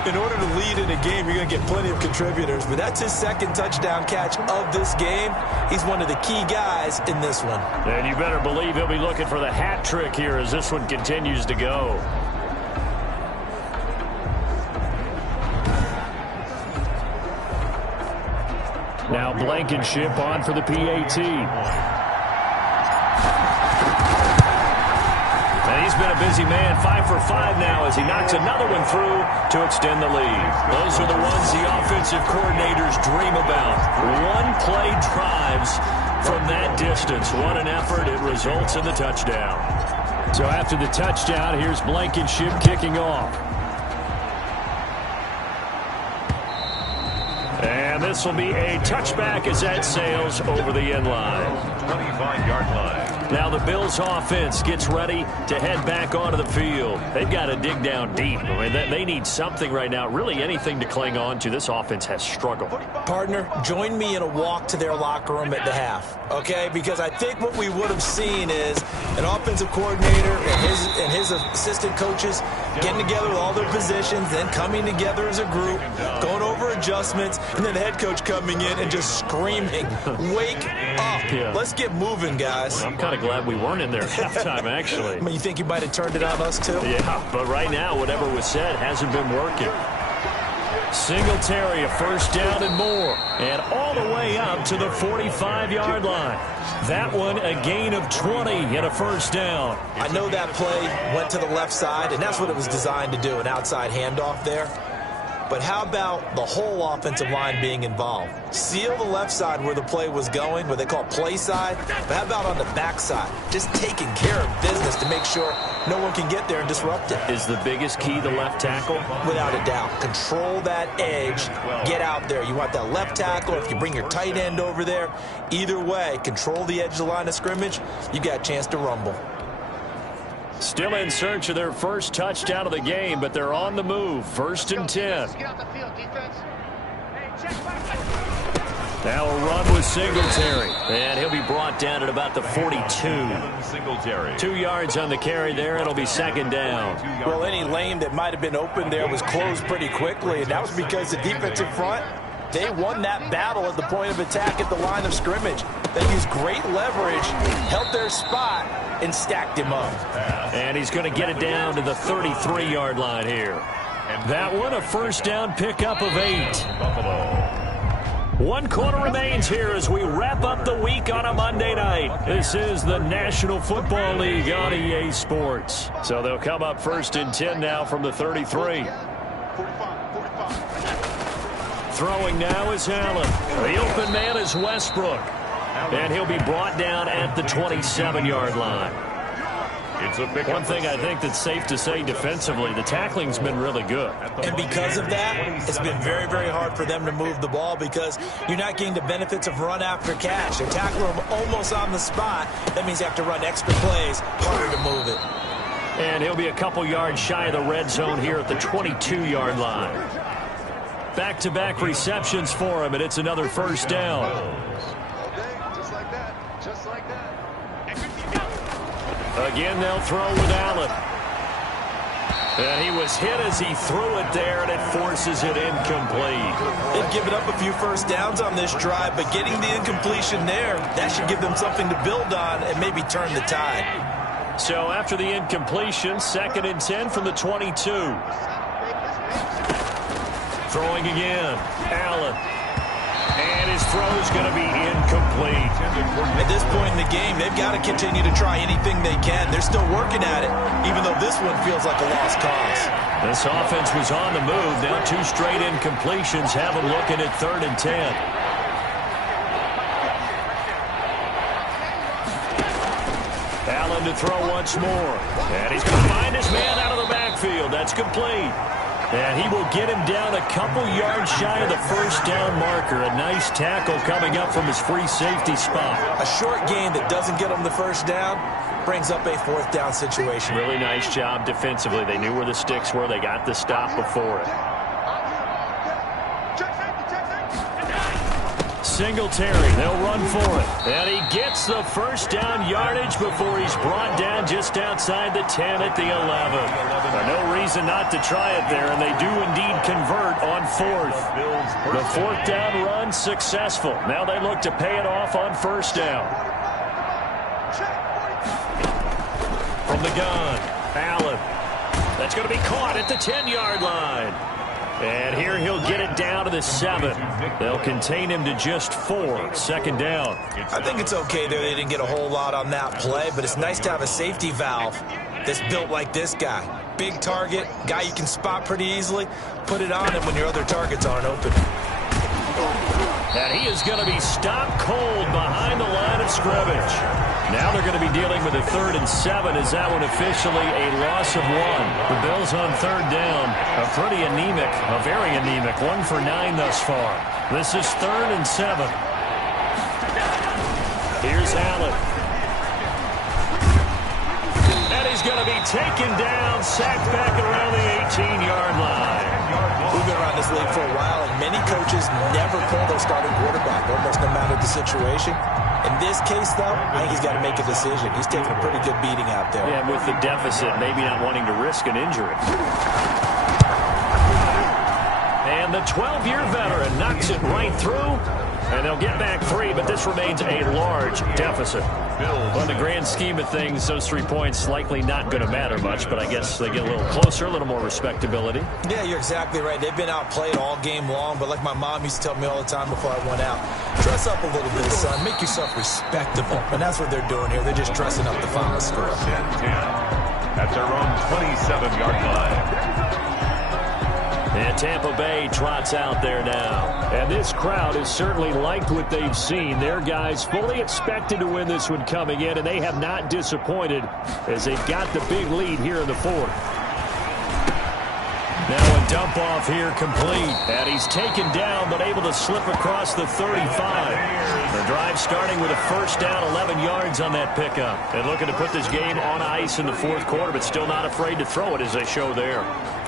In order to lead in a game, you're going to get plenty of contributors, but that's his 2nd touchdown catch of this game. He's one of the key guys in this one. And you better believe he'll be looking for the hat trick here as this one continues to go. Now Blankenship on for the PAT. He's been a busy man, 5 for 5 now as he knocks another one through to extend the lead. Those are the ones the offensive coordinators dream about. One-play drives from that distance. What an effort. It results in the touchdown. So after the touchdown, here's Blankenship kicking off. And this will be a touchback as that sails over the end line. 25-yard line. Now the Bills offense gets ready to head back onto the field. They've got to dig down deep. I mean, they need something right now, really anything to cling on to. This offense has struggled. Partner, join me in a walk to their locker room at the half, okay? Because I think what we would have seen is an offensive coordinator and his assistant coaches getting together with all their positions, then coming together as a group, going over adjustments, and then the head coach coming in and just screaming, wake up. Yeah. Let's get moving, guys. I'm kind of glad we weren't in there at halftime, actually. I mean, you think you might have turned it on us, too? Yeah, but right now, whatever was said hasn't been working. Singletary, a 1st down and more. And all the way up to the 45-yard line. That one, a gain of 20 and a 1st down. I know that play went to the left side, and that's what it was designed to do, an outside handoff there. But how about the whole offensive line being involved? Seal the left side where the play was going, what they call play side. But how about on the back side? Just taking care of business to make sure no one can get there and disrupt it. Is the biggest key the left tackle? Without a doubt. Control that edge. Get out there. You want that left tackle. If you bring your tight end over there, either way, control the edge of the line of scrimmage. You got a chance to rumble. Still in search of their first touchdown of the game, but they're on the move. 1st and 10. Now a run with Singletary. And he'll be brought down at about the 42. Singletary. 2 yards on the carry there. It'll be 2nd down. Well, any lane that might have been open there was closed pretty quickly, and that was because the defensive front, they won that battle at the point of attack at the line of scrimmage. They used great leverage, held their spot, and stacked him up. And he's going to get it down to the 33-yard line here. That one, a 1st down pickup of 8. Buffalo. 1 quarter remains here as we wrap up the week on a Monday night. This is the National Football League on EA Sports. So they'll come up 1st and 10 now from the 33. Throwing now is Allen. The open man is Westbrook. And he'll be brought down at the 27-yard line. It's a pickup. One thing I think that's safe to say defensively, the tackling's been really good. And because of that, it's been very, very hard for them to move the ball because you're not getting the benefits of run after catch. They're tackling them almost on the spot. That means you have to run extra plays, harder to move it. And he'll be a couple yards shy of the red zone here at the 22-yard line. Back-to-back receptions for him, and it's another first down. Again, they'll throw with Allen. And he was hit as he threw it there, and it forces it incomplete. They've given up a few first downs on this drive, but getting the incompletion there, that should give them something to build on and maybe turn the tide. So after the incompletion, 2nd and 10 from the 22. Throwing again, Allen. And his throw is going to be incomplete. At this point in the game, they've got to continue to try anything they can. They're still working at it, even though this one feels like a lost cause. This offense was on the move. Now 2 straight incompletions have them looking at 3rd and 10. Allen to throw once more. And he's going to find his man out of the backfield. That's complete. And he will get him down a couple yards shy of the first down marker. A nice tackle coming up from his free safety spot. A short gain that doesn't get him the first down brings up a 4th down situation. Really nice job defensively. They knew where the sticks were. They got the stop before it. Singletary, they'll run for it. And he gets the first down yardage before he's brought down just outside the 10 at the 11. No reason not to try it there, and they do indeed convert on 4th. The 4th down run successful. Now they look to pay it off on 1st down. From the gun, Allen. That's going to be caught at the 10-yard line. And here he'll get it down to the 7. They'll contain him to just 4. 2nd down. I think it's okay there. They didn't get a whole lot on that play, but it's nice to have a safety valve that's built like this guy. Big target, guy you can spot pretty easily. Put it on him when your other targets aren't open. And he is going to be stopped cold behind the line of scrimmage. Now they're going to be dealing with a 3rd and 7 as that one officially a loss of 1. The Bills on 3rd down. A pretty anemic, a very anemic 1 for 9 thus far. This is 3rd and 7. Here's Allen. And he's going to be taken down, sacked back around the 18-yard line. We've been around this league for a while, and many coaches never pull their starting quarterback, almost no matter the situation. In this case, though, I think he's got to make a decision. He's taking a pretty good beating out there. Yeah, with the deficit, maybe not wanting to risk an injury. And the 12-year veteran knocks it right through. And they'll get back 3, but this remains a large deficit. Well, in the grand scheme of things, those 3 points likely not going to matter much, but I guess they get a little closer, a little more respectability. Yeah, you're exactly right. They've been outplayed all game long, but like my mom used to tell me all the time before I went out, dress up a little bit, son. Make yourself respectable. And that's what they're doing here. They're just dressing up the final score. 10-10 at their own 27-yard line. And Tampa Bay trots out there now. And this crowd has certainly liked what they've seen. Their guys fully expected to win this one coming in, and they have not disappointed as they've got the big lead here in the 4th. Now a dump off here complete. And he's taken down but able to slip across the 35. The drive starting with a first down, 11 yards on that pickup. And looking to put this game on ice in the 4th quarter, but still not afraid to throw it as they show there.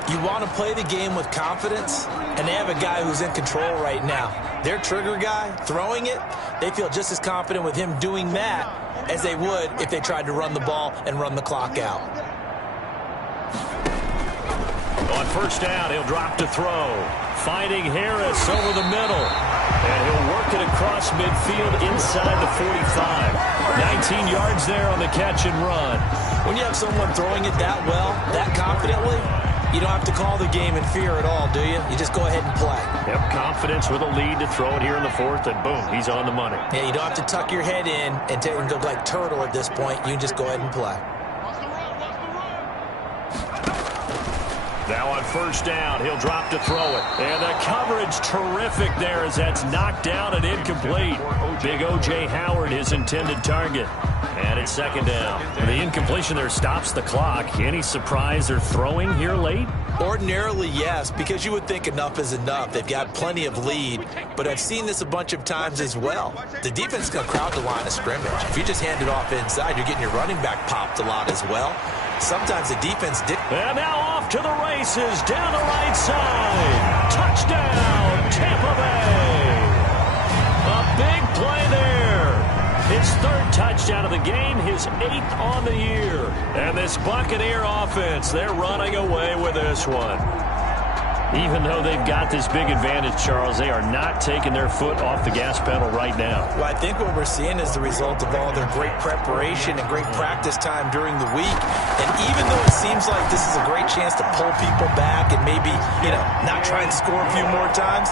You want to play the game with confidence, and they have a guy who's in control right now. Their trigger guy, throwing it, they feel just as confident with him doing that as they would if they tried to run the ball and run the clock out. On first down, he'll drop to throw. Finding Harris over the middle. And he'll work it across midfield inside the 45. 19 yards there on the catch and run. When you have someone throwing it that well, that confidently, you don't have to call the game in fear at all, do you? You just go ahead and play. Yep, confidence with a lead to throw it here in the 4th, and boom, he's on the money. Yeah, you don't have to tuck your head in and go like turtle at this point. You just go ahead and play. Now on first down, he'll drop to throw it. And the coverage terrific there as that's knocked down and incomplete. Big O.J. Howard, his intended target. And it's second down. The incompletion there stops the clock. Any surprise they're throwing here late? Ordinarily, yes, because you would think enough is enough. They've got plenty of lead, but I've seen this a bunch of times as well. The defense is going to crowd the line of scrimmage. If you just hand it off inside, you're getting your running back popped a lot as well. Sometimes the defense... And now off to the races down the right side. Touchdown, Tampa Bay. A big play there. His third touchdown of the game, his 8th on the year. And this Buccaneer offense, they're running away with this one. Even though they've got this big advantage, Charles, they are not taking their foot off the gas pedal right now. Well, I think what we're seeing is the result of all their great preparation and great practice time during the week. And even though it seems like this is a great chance to pull people back and maybe, not try and score a few more times,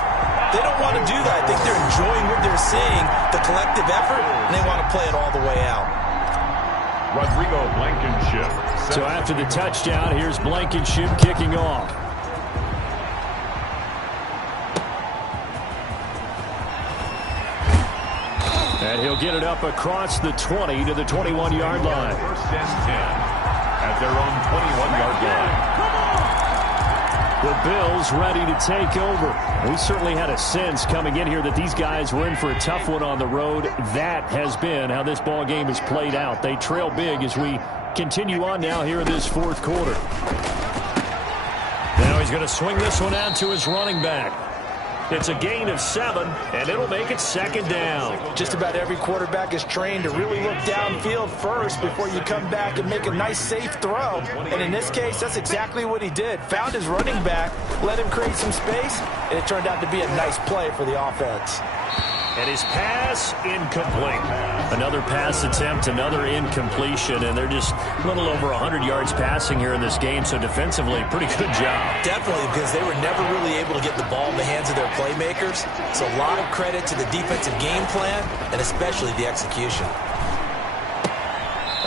they don't want to do that. I think they're enjoying what they're seeing, the collective effort, and they want to play it all the way out. Rodrigo Blankenship. So after the touchdown, here's Blankenship kicking off. And he'll get it up across the 20 to the 21-yard line. First and 10 at their own 21-yard line. The Bills ready to take over. We certainly had a sense coming in here that these guys were in for a tough one on the road. That has been how this ball game has played out. They trail big as we continue on now here in this fourth quarter. Now he's going to swing this one out to his running back. It's a gain of 7, and it'll make it second down. Just about every quarterback is trained to really look downfield first before you come back and make a nice, safe throw. And in this case, that's exactly what he did. Found his running back, let him create some space, and it turned out to be a nice play for the offense. And his pass incomplete. Another pass attempt, another incompletion, and they're just a little over 100 yards passing here in this game, so defensively, pretty good job. Definitely, because they were never really able to get the ball in the hands of their playmakers, so a lot of credit to the defensive game plan, and especially the execution.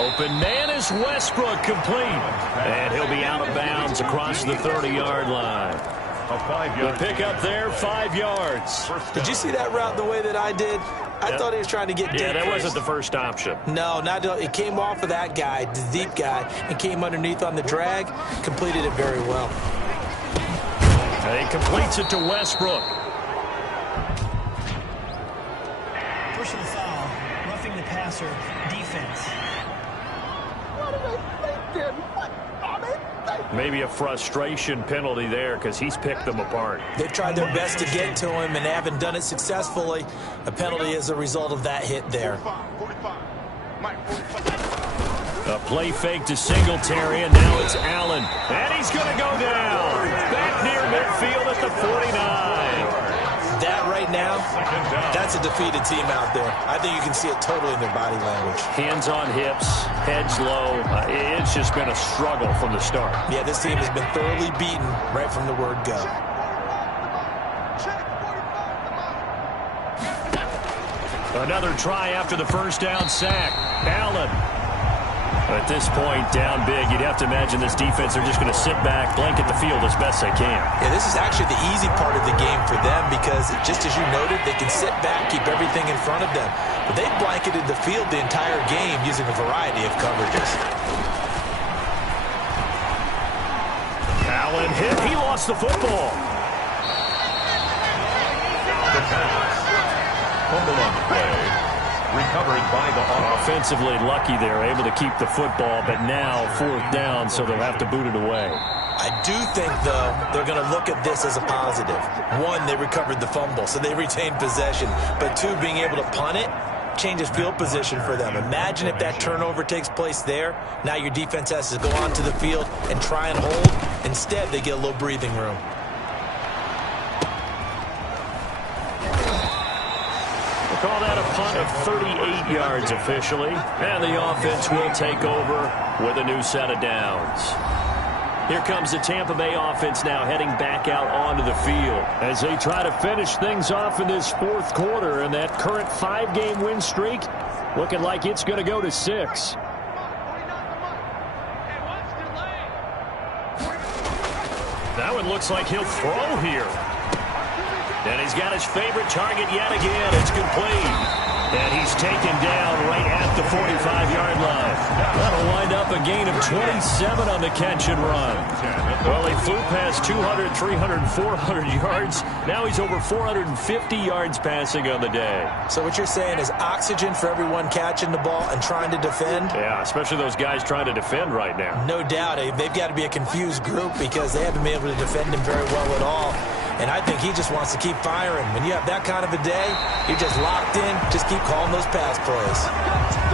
Open man is Westbrook, complete. And he'll be out of bounds across the 30-yard line. The pickup there, 5 yards. Did you see that route the way that I did? I thought he was trying to get deep. Yeah, that wasn't the first option. No, not it came off of that guy, the deep guy, and came underneath on the drag. Completed it very well. And he completes it to Westbrook. Personal foul, roughing the passer, defense. What are they thinking? Maybe a frustration penalty there because he's picked them apart. They've tried their best to get to him and haven't done it successfully. A penalty as a result of that hit there. A play fake to Singletary, and now it's Allen. And he's going to go down. Back near midfield at the 49. That right now, that's a defeated team out there. I think you can see it totally in their body language. Hands on hips, heads low. It's just been a struggle from the start. Yeah, this team has been thoroughly beaten right from the word go. Another try after the first down sack. Allen. At this point, down big, you'd have to imagine this defense are just going to sit back, blanket the field as best they can. Yeah, this is actually the easy part of the game for them because, just as you noted, they can sit back, keep everything in front of them. But they've blanketed the field the entire game using a variety of coverages. Allen hit. He lost the football. The pass. Fumble on the play. Recovered by the offensively lucky they're able to keep the football, but now fourth down, so they'll have to boot it away. I do think, though, they're going to look at this as a positive. One, they recovered the fumble, so they retained possession. But two, being able to punt it changes field position for them. Imagine if that turnover takes place there. Now your defense has to go onto the field and try and hold. Instead, they get a little breathing room. Call that a punt of 38 yards officially. And the offense will take over with a new set of downs. Here comes the Tampa Bay offense now heading back out onto the field as they try to finish things off in this fourth quarter. And that current 5-game win streak looking like it's going to go to 6. That one looks like he'll throw here. And he's got his favorite target yet again. It's complete. And he's taken down right at the 45-yard line. That'll wind up a gain of 27 on the catch and run. Well, he flew past 200, 300, 400 yards. Now he's over 450 yards passing on the day. So what you're saying is oxygen for everyone catching the ball and trying to defend? Yeah, especially those guys trying to defend right now. No doubt. They've got to be a confused group because they haven't been able to defend him very well at all. And I think he just wants to keep firing. When you have that kind of a day, you're just locked in. Just keep calling those pass plays.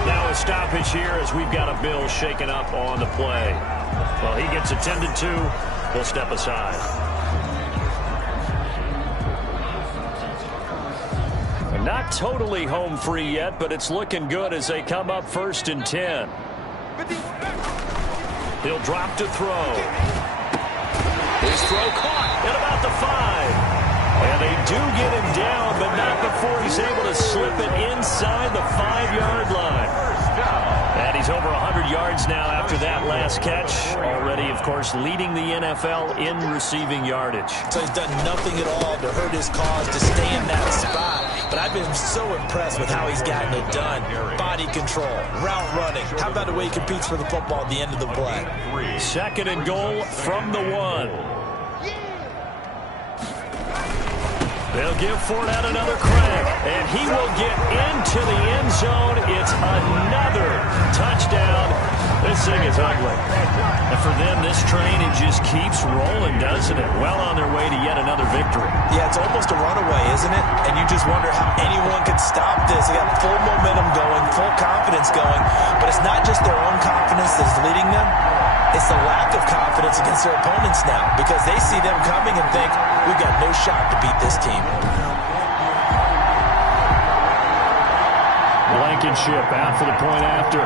Now a stoppage here as we've got a Bill shaken up on the play. Well, he gets attended to. We'll step aside. Not totally home free yet, but it's looking good as they come up 1st and 10. He'll drop to throw. His throw caught at about the 5. And they do get him down, but not before he's able to slip it inside the 5-yard line. And he's over 100 yards now after that last catch. Already, of course, leading the NFL in receiving yardage. So he's done nothing at all to hurt his cause to stay in that spot. But I've been so impressed with how he's gotten it done. Body control, route running. How about the way he competes for the football at the end of the play? 2nd and goal from the 1. They'll give Fournette another crack, and he will get into the end zone. It's another touchdown. This thing is ugly. And for them, this train, it just keeps rolling, doesn't it? Well on their way to yet another victory. Yeah, it's almost a runaway, isn't it? And you just wonder how anyone could stop this. They got full momentum going, full confidence going. But it's not just their own confidence that's leading them. It's the lack of confidence against their opponents now because they see them coming and think, we've got no shot to beat this team. Blankenship out for the point after.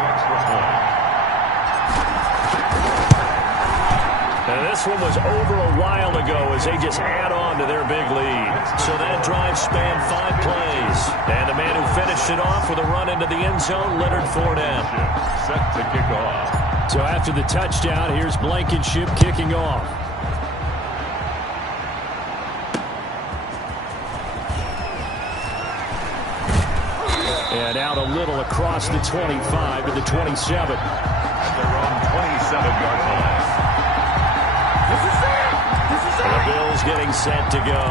And this one was over a while ago as they just add on to their big lead. So that drive spanned 5 plays. And the man who finished it off with a run into the end zone, Leonard Fournette. Set to kick off. So after the touchdown, here's Blankenship kicking off. And out a little across the 25 to the 27. At their own 27-yard line. The Bills getting set to go.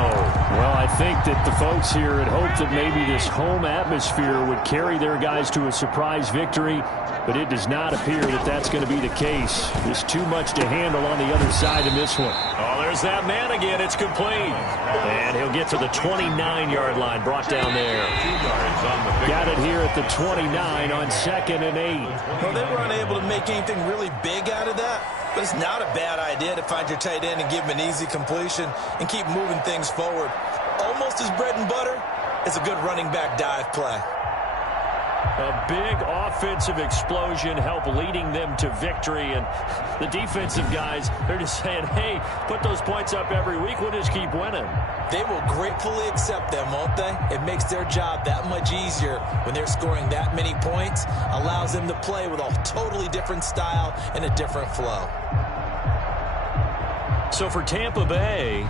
Well, I think that the folks here had hoped that maybe this home atmosphere would carry their guys to a surprise victory, but it does not appear that that's going to be the case. There's too much to handle on the other side in this one. Oh, there's that man again. It's complete. And he'll get to the 29-yard line, brought down there. 2 yards on the Got it here at the 29 on 2nd and 8. Well, they were unable to make anything really big out of that. But it's not a bad idea to find your tight end and give him an easy completion and keep moving things forward. Almost as bread and butter is a good running back dive play. A big offensive explosion helped leading them to victory. And the defensive guys, they're just saying, hey, put those points up every week. We'll just keep winning. They will gratefully accept them, won't they? It makes their job that much easier when they're scoring that many points. Allows them to play with a totally different style and a different flow. So for Tampa Bay,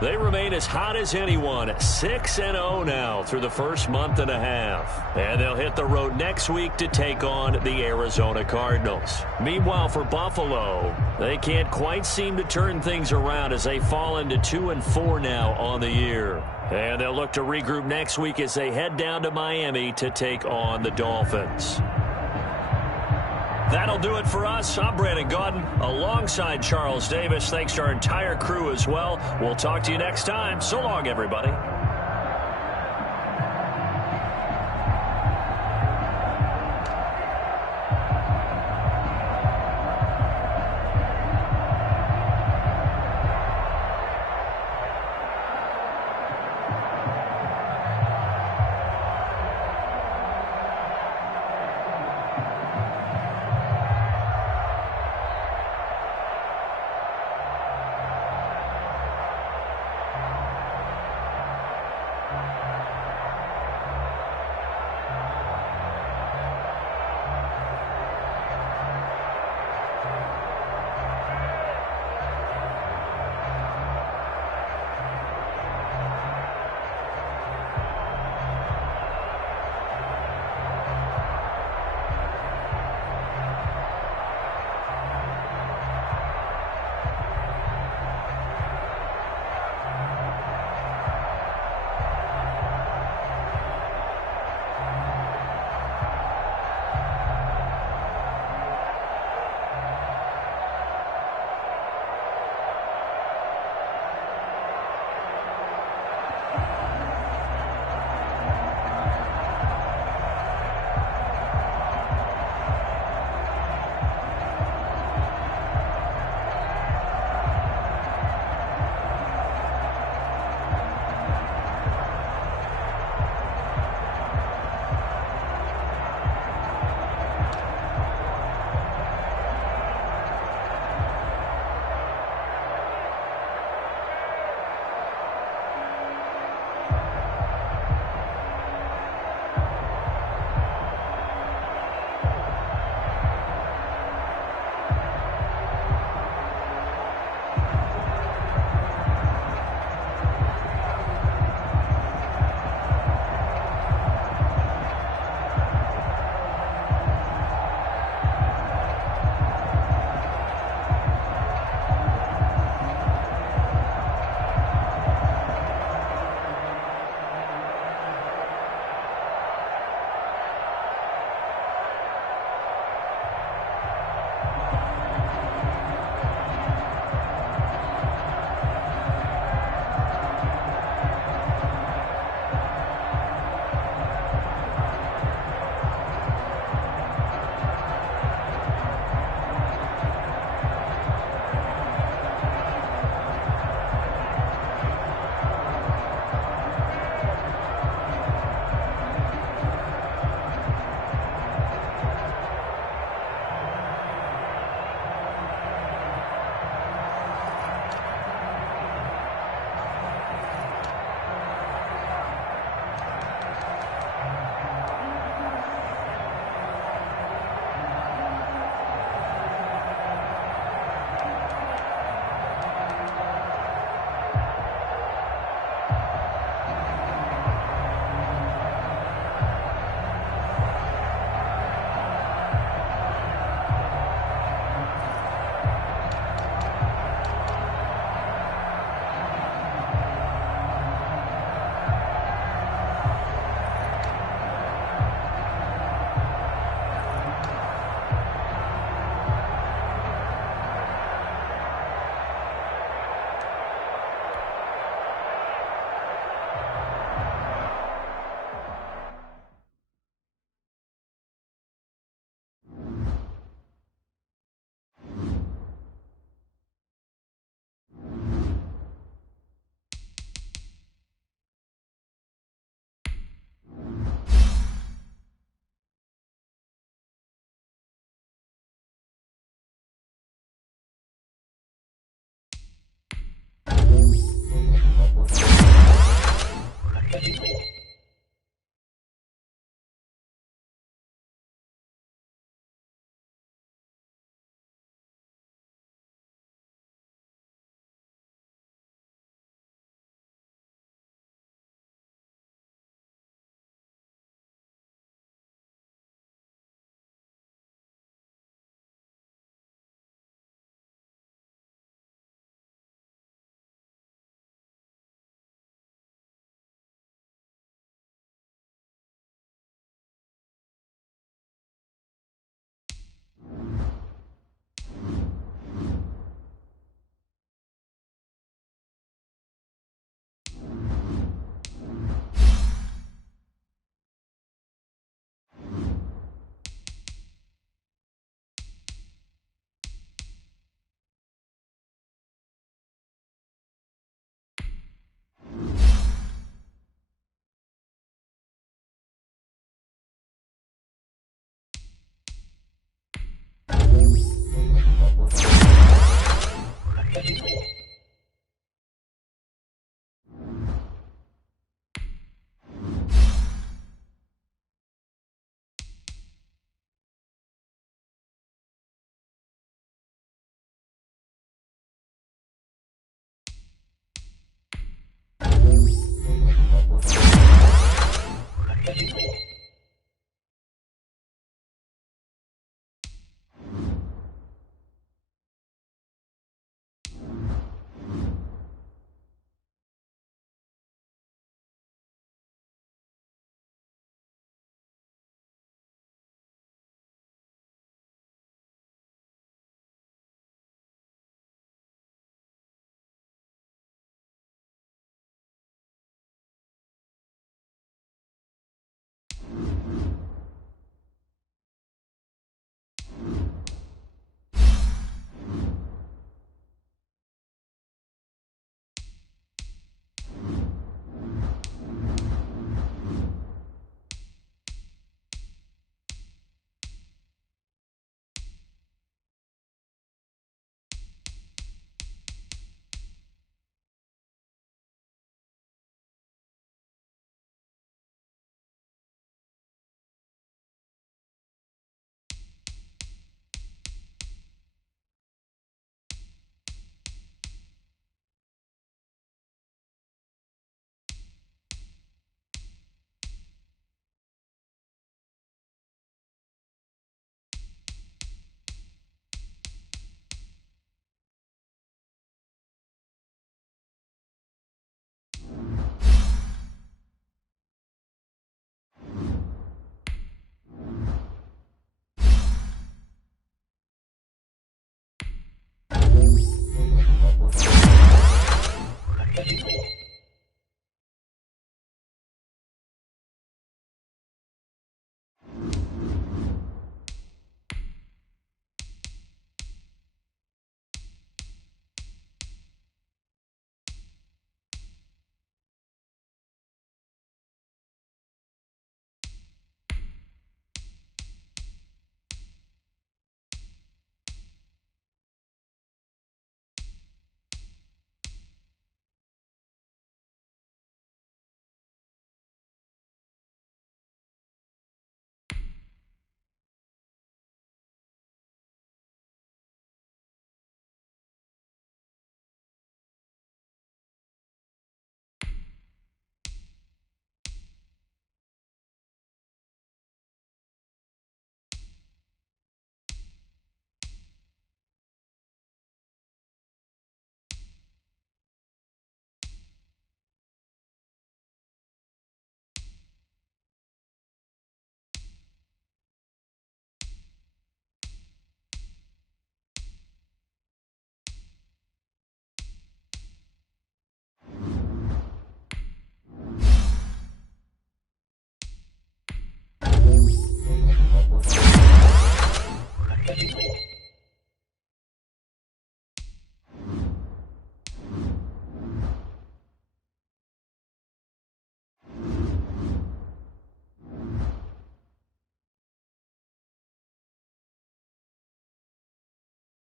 they remain as hot as anyone, 6-0 now through the first month and a half. And they'll hit the road next week to take on the Arizona Cardinals. Meanwhile, for Buffalo, they can't quite seem to turn things around as they fall into 2-4 now on the year. And they'll look to regroup next week as they head down to Miami to take on the Dolphins. That'll do it for us. I'm Brandon Gaudin alongside Charles Davis. Thanks to our entire crew as well. We'll talk to you next time. So long, everybody.